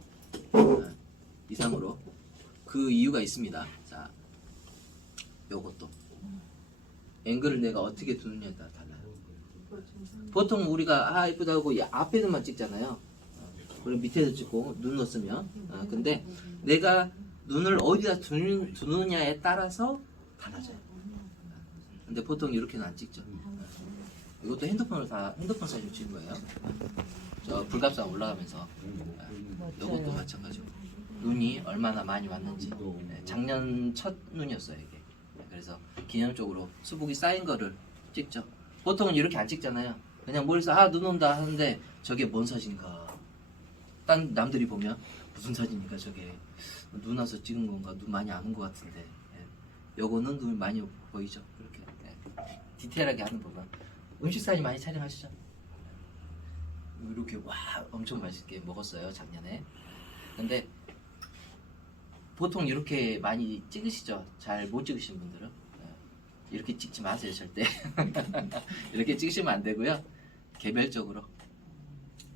이상으로. 그 이유가 있습니다. 자, 요것도 앵글을 내가 어떻게 두느냐에 따라 달라요. 보통 우리가 이쁘다고 앞에서만 찍잖아요. 그리고 밑에도 찍고 눈 넣었으면. 근데 내가 눈을 어디다 두느냐에 따라서 달라져요. 근데 보통 이렇게는 안 찍죠. 이것도 핸드폰 사진 찍은 거예요. 저 불갑산 올라가면서. 이것도 마찬가지고. 눈이 얼마나 많이 왔는지. 작년 첫 눈이었어요, 이게. 그래서 기념적으로 수복이 쌓인 거를 찍죠. 보통은 이렇게 안 찍잖아요. 그냥 머리서 눈 온다 하는데 저게 뭔 사진인가. 딴 남들이 보면 무슨 사진입니까 저게, 눈 와서 찍은 건가, 눈 많이 안 온 것 같은데. 예. 요거는 눈 많이 보이죠. 그렇게 디테일하게 하는 부분. 음식 사진 많이 촬영하시죠? 이렇게 와 엄청 맛있게 먹었어요 작년에. 근데 보통 이렇게 많이 찍으시죠? 잘 못 찍으신 분들은 이렇게 찍지 마세요 절대. 이렇게 찍으시면 안 되고요. 개별적으로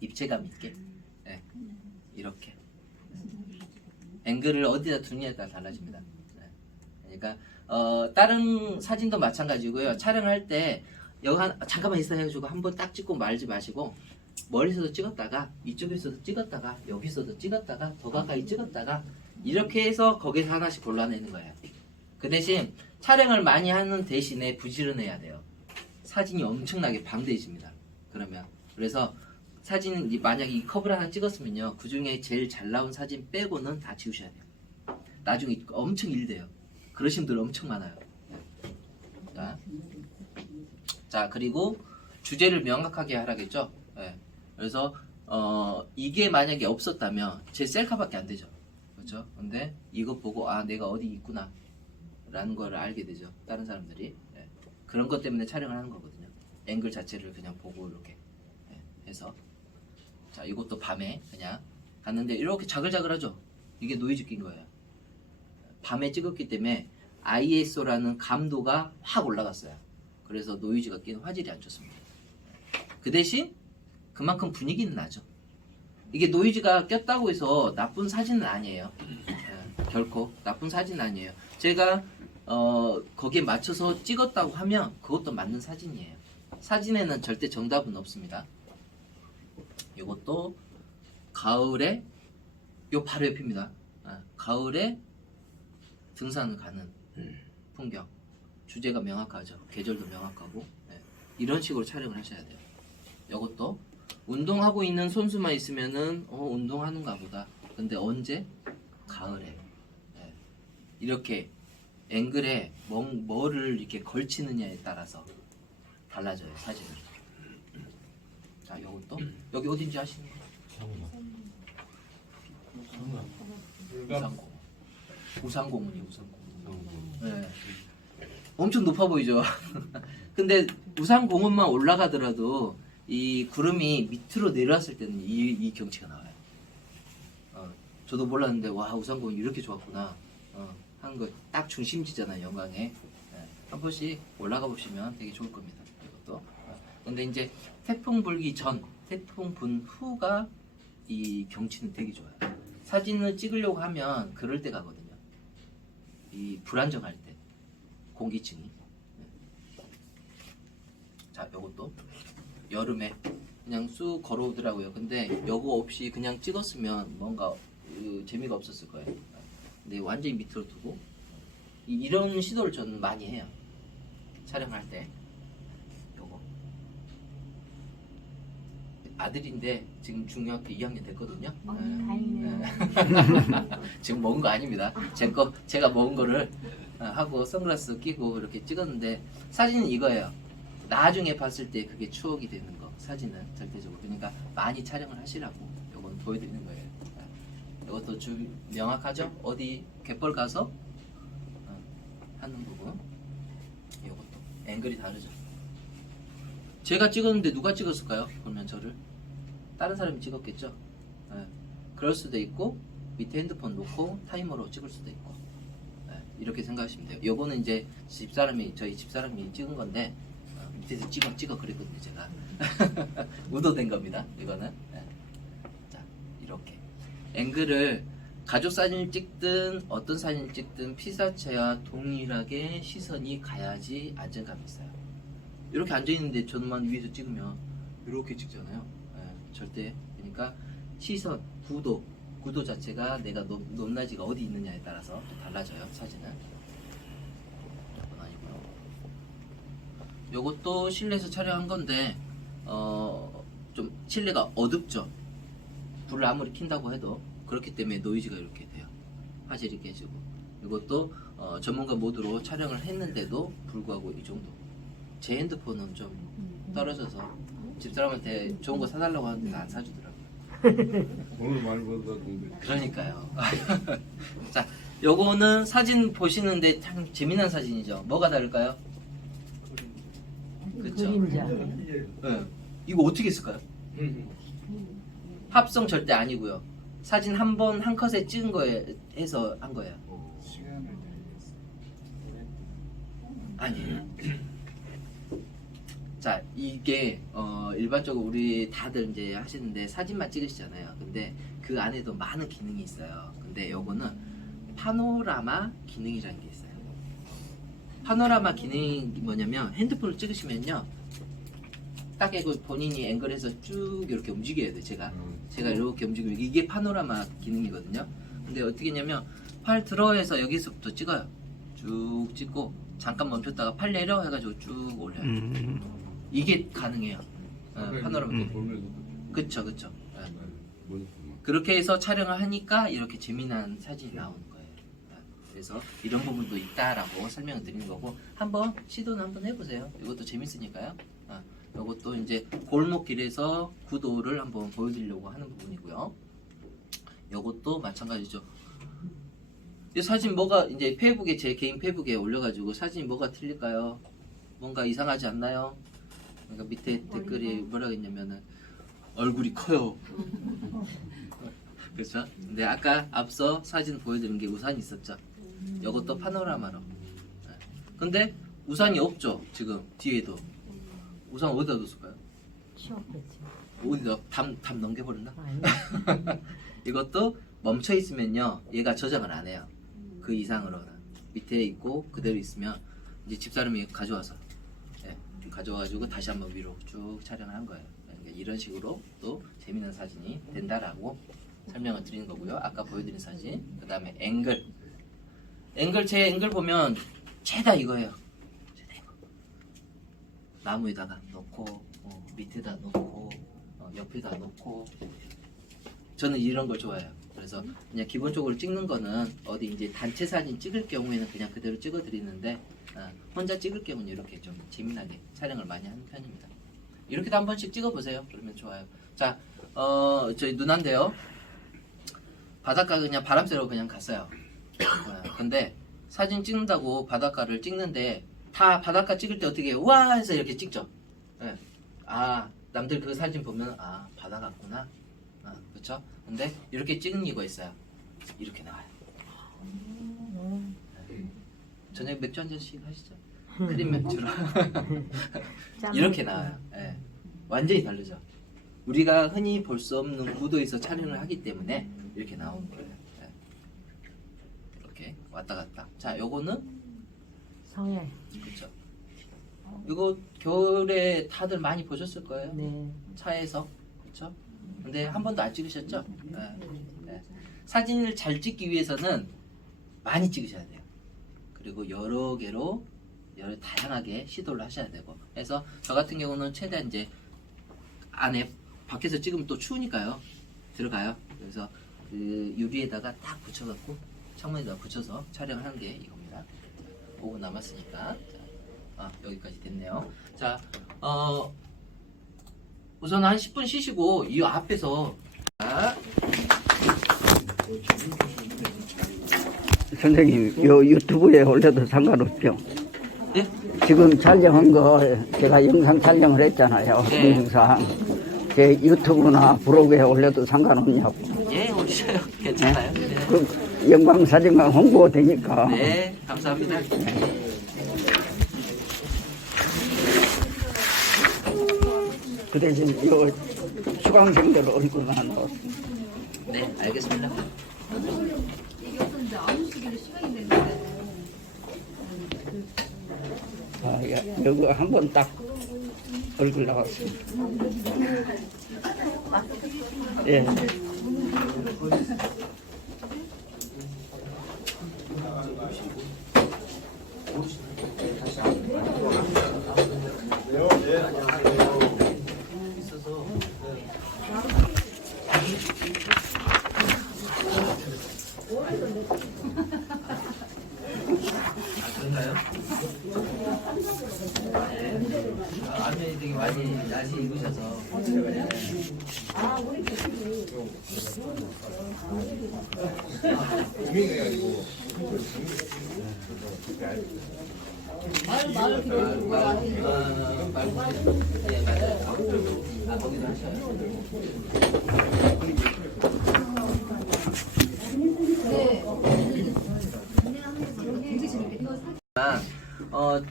입체감 있게 이렇게 앵글을 어디다 두느냐에 따라 달라집니다. 그러니까 다른 사진도 마찬가지고요. 촬영할 때 여기 잠깐만 있어 해가지고 한번 딱 찍고 말지 마시고 멀리서도 찍었다가 이쪽에서도 찍었다가 여기서도 찍었다가 더 가까이 찍었다가 이렇게 해서 거기서 하나씩 골라내는 거예요. 그 대신 촬영을 많이 하는 대신에 부지런해야 돼요. 사진이 엄청나게 방대해집니다. 그러면 그래서 사진 만약에 이 컵을 하나 찍었으면요, 그 중에 제일 잘 나온 사진 빼고는 다 지우셔야 돼요. 나중에 엄청 일돼요. 그러신 분들 엄청 많아요. 자 그리고 주제를 명확하게 하라겠죠. 그래서 이게 만약에 없었다면 제 셀카밖에 안 되죠. 그렇죠? 근데 이거 보고 아 내가 어디 있구나 라는 걸 알게 되죠. 다른 사람들이. 그런 것 때문에 촬영을 하는 거거든요. 앵글 자체를 그냥 보고 이렇게 해서. 자 이것도 밤에 그냥 갔는데 이렇게 자글자글하죠. 이게 노이즈 낀 거예요. 밤에 찍었기 때문에 ISO라는 감도가 확 올라갔어요. 그래서 노이즈가 낀 화질이 안 좋습니다. 그 대신 그만큼 분위기는 나죠. 이게 노이즈가 꼈다고 해서 나쁜 사진은 아니에요. 결코 나쁜 사진은 아니에요. 제가 거기에 맞춰서 찍었다고 하면 그것도 맞는 사진이에요. 사진에는 절대 정답은 없습니다. 이것도 가을에 요 바로 옆입니다. 가을에 등산을 가는 풍경. 주제가 명확하죠. 계절도 명확하고 이런 식으로 촬영을 하셔야 돼요. 이것도 운동하고 있는 선수만 있으면은 운동하는가 보다. 근데 언제? 가을에. 이렇게 앵글에 뭐를 이렇게 걸치느냐에 따라서 달라져요 사진은. 자 이것도 여기 어딘지 아시는 거예요? 우상공원. 우상공원이에요. 우상공원. 엄청 높아 보이죠. 근데 우상공원만 올라가더라도 이 구름이 밑으로 내려왔을 때는 이 경치가 나와요. 저도 몰랐는데 와 우상공원 이렇게 좋았구나 하는 거 딱 중심지잖아요 영광에. 한 번씩 올라가 보시면 되게 좋을 겁니다. 이것도. 근데 이제 태풍 불기 전, 태풍 분 후가 이 경치는 되게 좋아요. 사진을 찍으려고 하면 그럴 때 가거든요. 이 불안정할 때 공기층이. 자 요것도 여름에 그냥 쑥 걸어오더라고요. 근데 요거 없이 그냥 찍었으면 뭔가 재미가 없었을 거예요. 근데 완전히 밑으로 두고 이런 시도를 저는 많이 해요. 촬영할 때. 요거 아들인데 지금 중학교 2학년 됐거든요. 다행이네요. 지금 먹은 거 아닙니다. 제가 먹은 거를 하고 선글라스 끼고 이렇게 찍었는데 사진은 이거예요. 나중에 봤을 때 그게 추억이 되는 거. 사진은 절대적으로. 그러니까 많이 촬영을 하시라고 요건 보여드리는 거예요. 이것도 명확하죠? 어디 갯벌 가서 하는 부분. 이것도 앵글이 다르죠. 제가 찍었는데 누가 찍었을까요? 그러면 저를 다른 사람이 찍었겠죠. 그럴 수도 있고 밑에 핸드폰 놓고 타이머로 찍을 수도 있고 이렇게 생각하시면 돼요. 요거는 이제 저희 집사람이 찍은 건데 밑에서 찍어 그랬거든요. 제가 의도된 겁니다. 이거는. 자 이렇게 앵글을 가족 사진을 찍든 어떤 사진을 찍든 피사체와 동일하게 시선이 가야지 안정감이 있어요. 이렇게 앉아있는데 저만 위에서 찍으면 이렇게 찍잖아요. 절대. 그러니까 시선, 구도 자체가 내가 높낮이가 어디 있느냐에 따라서 또 달라져요. 사진은. 이건 아니고요. 요것도 실내에서 촬영한 건데 좀 실내가 어둡죠. 불을 아무리 킨다고 해도 그렇기 때문에 노이즈가 이렇게 돼요. 화질이 깨지고. 이것도 전문가 모드로 촬영을 했는데도 불구하고 이 정도. 제 핸드폰은 좀 떨어져서 집사람한테 좋은 거 사달라고 하는데 안 사주더라고요. 오늘 많이 받았는데. 그러니까요. 자, 요거는 사진 보시는데 참 재미난 사진이죠. 뭐가 다를까요? 그쵸? 그림자. 네. 이거 어떻게 쓸까요? 합성 절대 아니고요. 사진 한 번 한 컷에 찍은 거에 해서 한 거예요. 시간을 아니에요. 자, 이게 일반적으로 우리 다들 이제 하시는데 사진만 찍으시잖아요. 근데 그 안에도 많은 기능이 있어요. 근데 요거는 파노라마 기능이라는 게 있어요. 파노라마 기능이 뭐냐면 핸드폰을 찍으시면요, 딱 이거 본인이 앵글에서 쭉 이렇게 움직여야 돼. 제가 이렇게 움직이고, 이게 파노라마 기능이거든요. 근데 어떻게 했냐면 팔 들어에서 여기서부터 찍어요. 쭉 찍고 잠깐 멈췄다가 팔 내려 해가지고 쭉 올려요. 이게 가능해요. 파노라마 기능. 보면서 그쵸. 예. 멋있구만. 그렇게 해서 촬영을 하니까 이렇게 재미난 사진이 나오는 거예요. 그래서 이런 부분도 있다라고 설명을 드리는 거고, 한번 시도는 한번 해보세요. 이것도 재밌으니까요. 이것도 이제 골목길에서 구도를 한번 보여드리려고 하는 부분이고요. 이것도 마찬가지죠. 이 사진 뭐가 이제 페이북에, 제 개인 페이북에 올려가지고 사진이 뭐가 틀릴까요? 뭔가 이상하지 않나요? 그러니까 밑에 댓글이 뭐라고 했냐면은 얼굴이 커요. 그렇죠? 근데 아까 앞서 사진 보여드린 게 우산이 있었죠. 이것도 파노라마로. 근데 우산이 없죠. 지금 뒤에도. 우산 어디다 뒀을까요? 치웠겠지. 어디다 담 넘겨버렸나? 아니. 이것도 멈춰 있으면요, 얘가 저장을 안 해요. 그 이상으로는 밑에 있고 그대로 있으면 이제 집사람이 가져와서, 가져와가지고 다시 한번 위로 쭉 촬영을 한 거예요. 그러니까 이런 식으로 또 재미난 사진이 된다라고 설명을 드리는 거고요. 아까 보여드린 사진, 그 다음에 앵글. 제 앵글 보면 최다 이거예요. 최다 이거. 나무에다가 놓고, 밑에다 놓고, 옆에다 놓고. 저는 이런 걸 좋아해요. 그래서 그냥 기본적으로 찍는 거는 어디 이제 단체 사진 찍을 경우에는 그냥 그대로 찍어 드리는데, 혼자 찍을 경우는 이렇게 좀 재미나게 촬영을 많이 하는 편입니다. 이렇게도 한 번씩 찍어 보세요. 그러면 좋아요. 자, 저희 누나인데요. 바닷가 그냥 바람 쐬러 그냥 갔어요. 근데 사진 찍는다고 바닷가를 찍는데, 다 바닷가 찍을 때 어떻게 해요? 와 해서 이렇게 찍죠. 남들 그 사진 보면 바다 같구나. 그렇죠? 근데 이렇게 찍는 이유가 있어요. 이렇게 나와요. 저녁 맥주 한 잔씩 하시죠. 크림 맥주로. 이렇게 나와요. 완전히 다르죠. 우리가 흔히 볼 수 없는 구도에서 촬영을 하기 때문에 이렇게 나오는 거예요. 이렇게 왔다 갔다. 자, 요거는 성에. 그렇죠. 이거 겨울에 다들 많이 보셨을 거예요. 네. 차에서. 그렇죠? 근데 한 번도 안 찍으셨죠? 네. 사진을 잘 찍기 위해서는 많이 찍으셔야 돼요. 그리고 여러 개로 다양하게 시도를 하셔야 되고. 그래서 저 같은 경우는 최대한 이제 안에 밖에서 찍으면 또 추우니까요. 들어가요. 그래서 그 유리에다가 딱 붙여갖고 창문에다 붙여서 촬영을 하는 게 이겁니다. 5분 남았으니까. 자, 여기까지 됐네요. 자, 우선 한 10분 쉬시고 이 앞에서 선생님, 요 유튜브에 올려도 상관없죠? 네? 지금 촬영한 거 제가 영상 촬영을 했잖아요. 네. 동영상. 제 유튜브나 블로그에 올려도 상관없냐고. 예, 오셔요. 괜찮아요. 네. 그 영광사진관 홍보가 되니까. 네, 감사합니다. 그 대신 요 수강생들 얼굴만 넣었어. 네, 알겠습니다. 여기 한 번 딱 얼굴 나왔습니다. 예. 뭔가요? 네. 안면이 되게 많이 날씨 입으셔서. 고민이 아니고 말 길어지고 네, 맞아요. 아, 거기도 하셔요.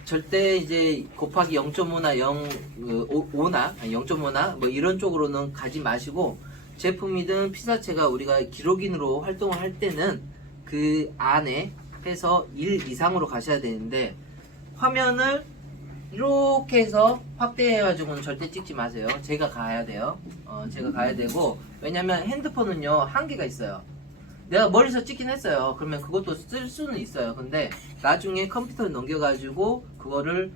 절대 이제 곱하기 0.5나 5나 0.5나 뭐 이런 쪽으로는 가지 마시고 제품이든 피사체가 우리가 기록인으로 활동을 할 때는 그 안에 해서 1 이상으로 가셔야 되는데 화면을 이렇게 해서 확대해가지고는 절대 찍지 마세요. 제가 가야 돼요. 제가 가야 되고 왜냐면 핸드폰은요 한계가 있어요. 내가 멀리서 찍긴 했어요. 그러면 그것도 쓸 수는 있어요. 근데 나중에 컴퓨터에 넘겨가지고 그거를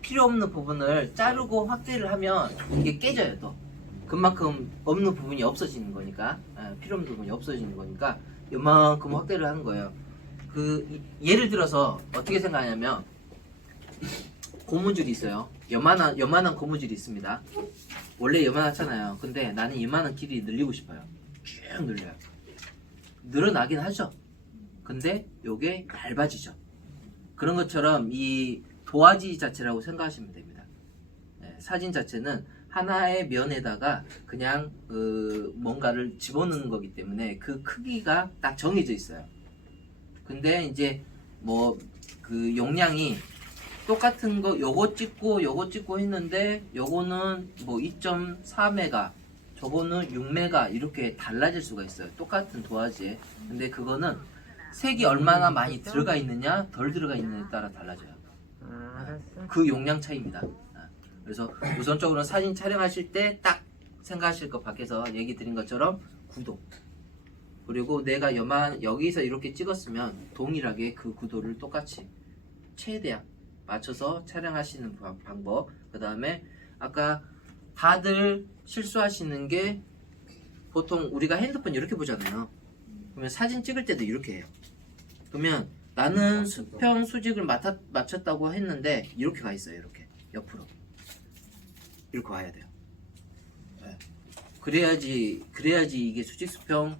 필요 없는 부분을 자르고 확대를 하면 이게 깨져요 또. 그만큼 없는 부분이 없어지는 거니까 필요 없는 부분이 없어지는 거니까 이만큼 확대를 하는 거예요. 예를 들어서 어떻게 생각하냐면 고무줄이 있어요. 요만한 고무줄이 있습니다. 원래 요만하잖아요. 근데 나는 이만한 길이 늘리고 싶어요. 쭉 늘려요. 늘어나긴 하죠. 근데 요게 얇아지죠. 그런 것처럼 이 도화지 자체라고 생각하시면 됩니다. 사진 자체는 하나의 면에다가 그냥 뭔가를 집어넣는 거기 때문에 그 크기가 딱 정해져 있어요. 근데 이제 뭐 그 용량이 똑같은 거 요거 찍고 했는데 요거는 뭐 2.4메가 저거는 6메가 이렇게 달라질 수가 있어요. 똑같은 도화지에. 근데 그거는 색이 얼마나 많이 들어가 있느냐 덜 들어가 있느냐에 따라 달라져요. 알았어. 그 용량 차이입니다. 그래서 우선적으로 사진 촬영하실 때 딱 생각하실 것 밖에서 얘기 드린 것처럼 구도, 그리고 내가 여기서 이렇게 찍었으면 동일하게 그 구도를 똑같이 최대한 맞춰서 촬영하시는 방법. 그 다음에 아까 다들 실수하시는 게 보통 우리가 핸드폰 이렇게 보잖아요. 그러면 사진 찍을 때도 이렇게 해요. 그러면 나는 수평 수직을 맞췄다고 했는데 이렇게 가 있어요. 이렇게 옆으로 이렇게 와야 돼요. 네. 그래야지 이게 수직 수평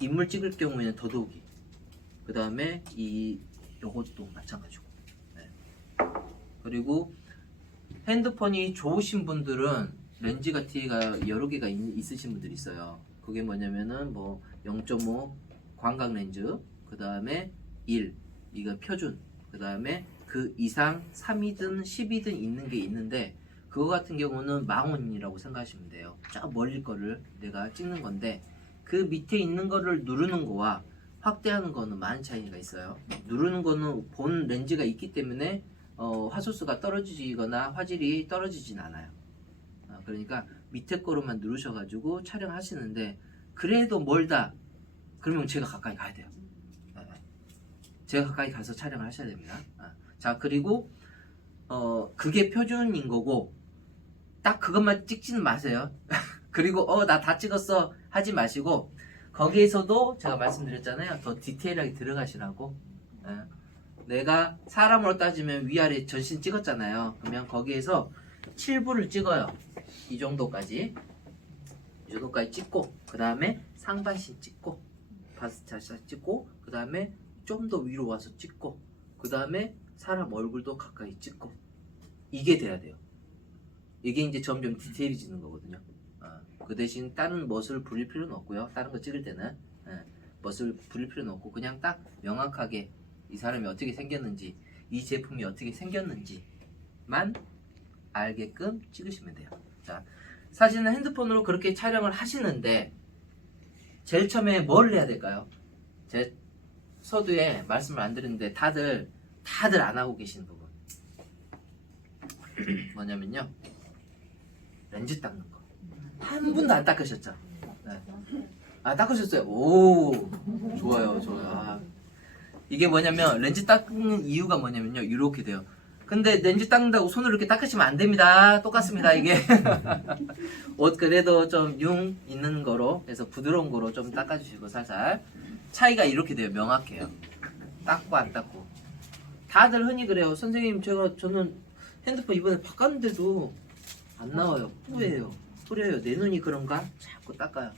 인물 찍을 경우에는 더더욱이. 그 다음에 요것도 마찬가지고. 네. 그리고 핸드폰이 좋으신 분들은 렌즈가 뒤가 여러 개가 있으신 분들이 있어요. 그게 뭐냐면은 뭐 0.5 광각 렌즈, 그 다음에 1 이거 표준, 그 다음에 그 이상 3이든 10이든 있는 게 있는데 그거 같은 경우는 망원이라고 생각하시면 돼요. 저 멀리 거를 내가 찍는 건데 그 밑에 있는 거를 누르는 거와 확대하는 거는 많은 차이가 있어요. 누르는 거는 본 렌즈가 있기 때문에 화소수가 떨어지거나 화질이 떨어지진 않아요. 그러니까 밑에 거로만 누르셔가지고 촬영하시는데 그래도 멀다 그러면 제가 가까이 가야 돼요. 제가 가까이 가서 촬영을 하셔야 됩니다. 자, 그리고 그게 표준인 거고 딱 그것만 찍지는 마세요. 그리고 나 다 찍었어 하지 마시고 거기에서도 제가 말씀드렸잖아요. 더 디테일하게 들어가시라고. 내가 사람으로 따지면 위아래 전신 찍었잖아요. 그러면 거기에서 7부를 찍어요. 이 정도까지 찍고 그 다음에 상반신 찍고 바스차샤 찍고 그 다음에 좀 더 위로 와서 찍고 그 다음에 사람 얼굴도 가까이 찍고 이게 돼야 돼요. 이게 이제 점점 디테일해지는 거거든요. 그 대신 다른 멋을 부릴 필요는 없고요. 다른 거 찍을 때는 멋을 부릴 필요는 없고 그냥 딱 명확하게 이 사람이 어떻게 생겼는지 이 제품이 어떻게 생겼는지만 알게끔 찍으시면 돼요. 자, 사진은 핸드폰으로 그렇게 촬영을 하시는데 제일 처음에 뭘 해야 될까요? 제 서두에 말씀을 안 드렸는데 다들 안 하고 계시는 부분 뭐냐면요, 렌즈 닦는 거. 한 분도 안 닦으셨죠? 네. 닦으셨어요? 오, 좋아요. 이게 뭐냐면 렌즈 닦는 이유가 뭐냐면요, 이렇게 돼요. 근데 렌즈 닦는다고 손으로 이렇게 닦으시면 안 됩니다. 똑같습니다, 이게. 옷 그래도 좀 융 있는 거로 해서 부드러운 거로 좀 닦아주시고 살살. 차이가 이렇게 돼요. 명확해요. 닦고 안 닦고. 다들 흔히 그래요. 선생님 저는 핸드폰 이번에 바꿨는데도 안 나와요. 뿌려요. 내 눈이 그런가? 자꾸 닦아요.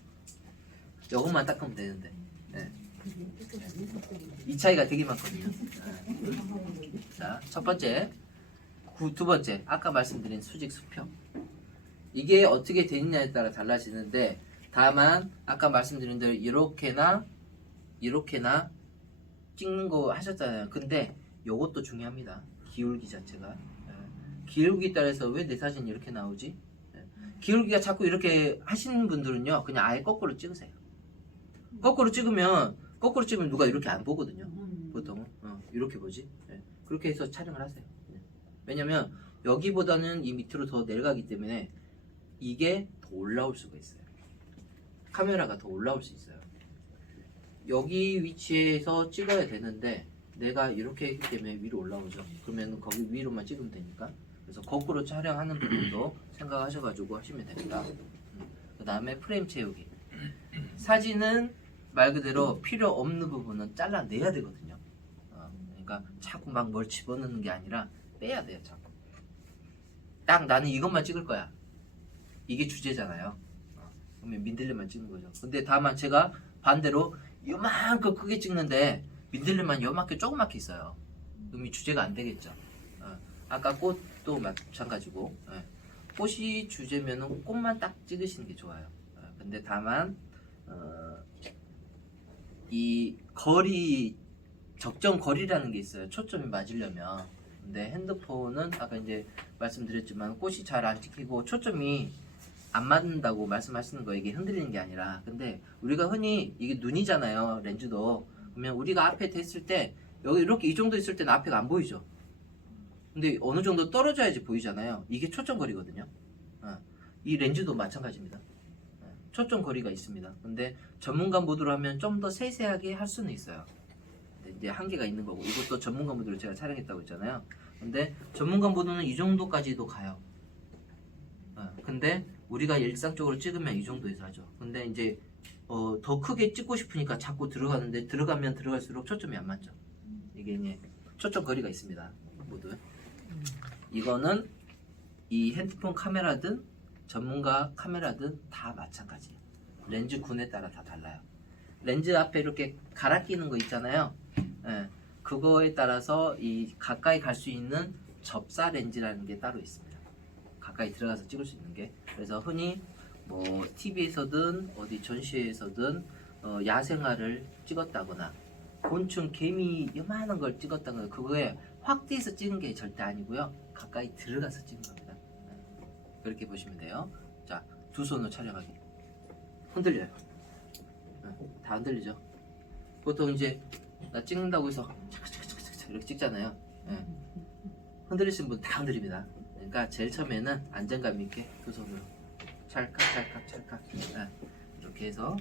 요것만 닦으면 되는데. 네. 이 차이가 되게 많거든요. 자, 첫 번째, 두 번째, 아까 말씀드린 수직 수평. 이게 어떻게 되느냐에 따라 달라지는데, 다만 아까 말씀드린 대로 이렇게나 찍는 거 하셨잖아요. 근데 요것도 중요합니다. 기울기 자체가. 기울기 따라서 왜 내 사진이 이렇게 나오지? 기울기가 자꾸 이렇게 하시는 분들은요, 그냥 아예 거꾸로 찍으세요. 거꾸로 찍으면 누가 이렇게 안 보거든요. 보통은 이렇게 보지. 그렇게 해서 촬영을 하세요. 왜냐면 여기보다는 이 밑으로 더 내려가기 때문에 이게 더 올라올 수가 있어요. 카메라가 더 올라올 수 있어요. 여기 위치에서 찍어야 되는데 내가 이렇게 했기 때문에 위로 올라오죠. 그러면 거기 위로만 찍으면 되니까. 그래서 거꾸로 촬영하는 부분도 생각하셔가지고 하시면 됩니다. 그 다음에 프레임 채우기. 사진은 말 그대로 필요 없는 부분은 잘라내야 되거든요. 그러니까 자꾸 막 뭘 집어넣는 게 아니라 빼야 돼요. 자꾸. 딱 나는 이것만 찍을 거야. 이게 주제잖아요. 그러면 민들레만 찍는 거죠. 근데 다만 제가 반대로 요만큼 크게 찍는데 민들레만 요만큼 조그맣게 있어요. 그럼 이 주제가 안 되겠죠. 아까 꽃도 마찬가지고 꽃이 주제면은 꽃만 딱 찍으시는 게 좋아요. 근데 다만 이 거리 적정 거리라는 게 있어요. 초점이 맞으려면. 근데 핸드폰은 아까 이제 말씀드렸지만 꽃이 잘 안 찍히고 초점이 안 맞는다고 말씀하시는 거 이게 흔들리는 게 아니라 근데 우리가 흔히 이게 눈이잖아요. 렌즈도. 그러면 우리가 앞에 됐을 때 여기 이렇게 이 정도 있을 때는 앞에가 안 보이죠. 근데 어느 정도 떨어져야지 보이잖아요. 이게 초점 거리거든요. 이 렌즈도 마찬가지입니다. 초점 거리가 있습니다. 근데 전문가 모드로 하면 좀 더 세세하게 할 수는 있어요. 근데 이제 한계가 있는 거고 이것도 전문가 모드로 제가 촬영했다고 했잖아요. 근데 전문가 모드는 이 정도까지도 가요. 근데 우리가 일상적으로 찍으면 이 정도에서 하죠. 근데 이제 더 크게 찍고 싶으니까 자꾸 들어가는데 들어가면 들어갈수록 초점이 안 맞죠. 이게 이제 초점 거리가 있습니다. 모두. 이거는 이 핸드폰 카메라든 전문가 카메라든 다 마찬가지예요. 렌즈 군에 따라 다 달라요. 렌즈 앞에 이렇게 갈아 끼는 거 있잖아요. 그거에 따라서 이 가까이 갈 수 있는 접사 렌즈라는 게 따로 있습니다. 가까이 들어가서 찍을 수 있는 게. 그래서 흔히 뭐 TV에서든 어디 전시회에서든 야생화를 찍었다거나 곤충 개미 요만한 걸 찍었다거나 그거에 확대해서 찍은 게 절대 아니고요. 가까이 들어가서 찍은 겁니다. 그렇게 보시면 돼요. 자, 두 손으로 촬영하기. 흔들려요. 다 흔들리죠. 보통 이제 나 찍는다고 해서 착착착착착 이렇게 찍잖아요. 흔들리신 분 다 흔들립니다. 그러니까 제일 처음에는 안정감 있게 두 손으로 찰칵찰칵찰칵 이렇게 해서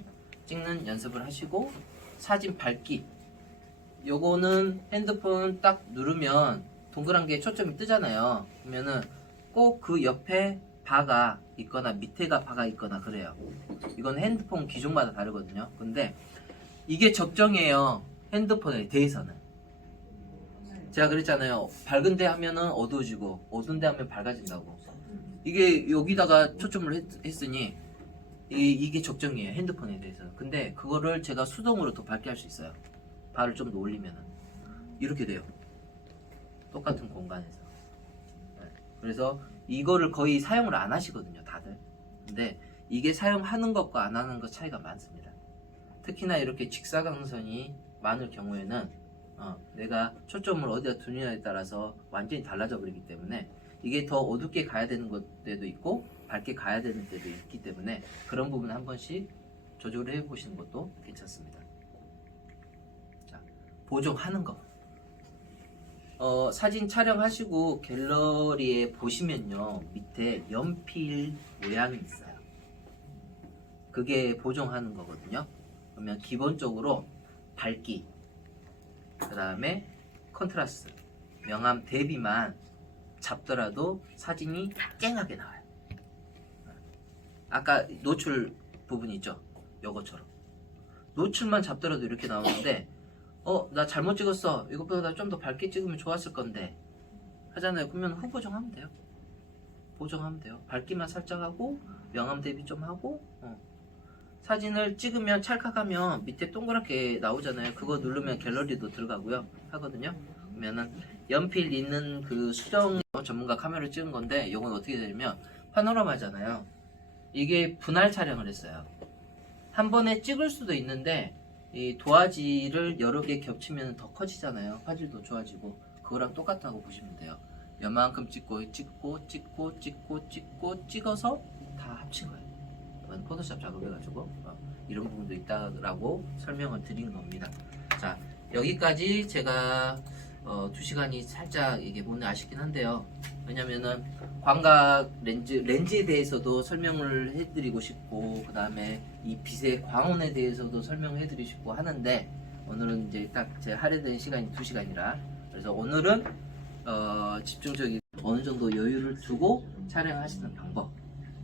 찍는 연습을 하시고 사진 밝기. 요거는 핸드폰 딱 누르면 동그란 게 초점이 뜨잖아요. 그러면은 꼭 그 옆에 바가 있거나 밑에가 바가 있거나 그래요. 이건 핸드폰 기종마다 다르거든요. 근데 이게 적정이에요. 핸드폰에 대해서는. 제가 그랬잖아요. 밝은데 하면은 어두워지고 어두운데 하면 밝아진다고. 이게 여기다가 초점을 했으니 이게 적정이에요. 핸드폰에 대해서. 근데 그거를 제가 수동으로 더 밝게 할 수 있어요. 바를 좀 더 올리면은 이렇게 돼요. 똑같은 공간에서. 그래서 이거를 거의 사용을 안 하시거든요, 다들. 근데 이게 사용하는 것과 안 하는 것 차이가 많습니다. 특히나 이렇게 직사광선이 많을 경우에는 내가 초점을 어디다 두느냐에 따라서 완전히 달라져 버리기 때문에 이게 더 어둡게 가야 되는 때도 있고 밝게 가야 되는 때도 있기 때문에 그런 부분 한 번씩 조절을 해보시는 것도 괜찮습니다. 자, 보정하는 거. 사진 촬영하시고 갤러리에 보시면요 밑에 연필 모양이 있어요. 그게 보정하는 거거든요. 그러면 기본적으로 밝기, 그 다음에 컨트라스트, 명암 대비만 잡더라도 사진이 쨍하게 나와요. 아까 노출 부분 있죠? 요거처럼 노출만 잡더라도 이렇게 나오는데 나 잘못 찍었어. 이것보다 좀 더 밝게 찍으면 좋았을 건데. 하잖아요. 그러면 후 보정하면 돼요. 보정하면 돼요. 밝기만 살짝 하고, 명암 대비 좀 하고, 사진을 찍으면 찰칵하면 밑에 동그랗게 나오잖아요. 그거 누르면 갤러리도 들어가고요. 하거든요. 그러면은 연필 있는 그 수정 전문가 카메라로 찍은 건데, 이건 어떻게 되냐면, 파노라마잖아요. 이게 분할 촬영을 했어요. 한 번에 찍을 수도 있는데, 이 도화지를 여러 개 겹치면 더 커지잖아요. 화질도 좋아지고. 그거랑 똑같다고 보시면 돼요. 요만큼 찍어서 다 합친 거예요. 이건 포토샵 작업해가지고 이런 부분도 있다라고 설명을 드린 겁니다. 자, 여기까지 제가 2시간이 살짝 이게 오늘 아쉽긴 한데요. 왜냐면은 광각 렌즈에 대해서도 설명을 해드리고 싶고, 그 다음에 이 빛의 광원에 대해서도 설명을 해드리고 싶고 하는데, 오늘은 이제 딱 제 할애된 시간이 2시간이라, 그래서 오늘은 집중적인 어느 정도 여유를 두고 촬영하시는 방법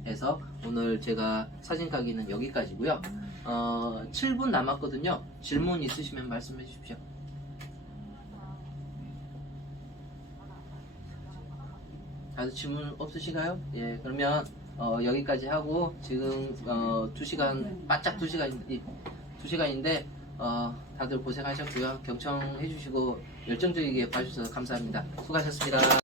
해서 오늘 제가 사진 가기는 여기까지고요. 7분 남았거든요. 질문 있으시면 말씀해 주십시오. 다들 질문 없으신가요? 예, 그러면 여기까지 하고 지금 2시간 바짝 2시간인데 다들 고생하셨고요. 경청해 주시고 열정적이게 봐주셔서 감사합니다. 수고하셨습니다.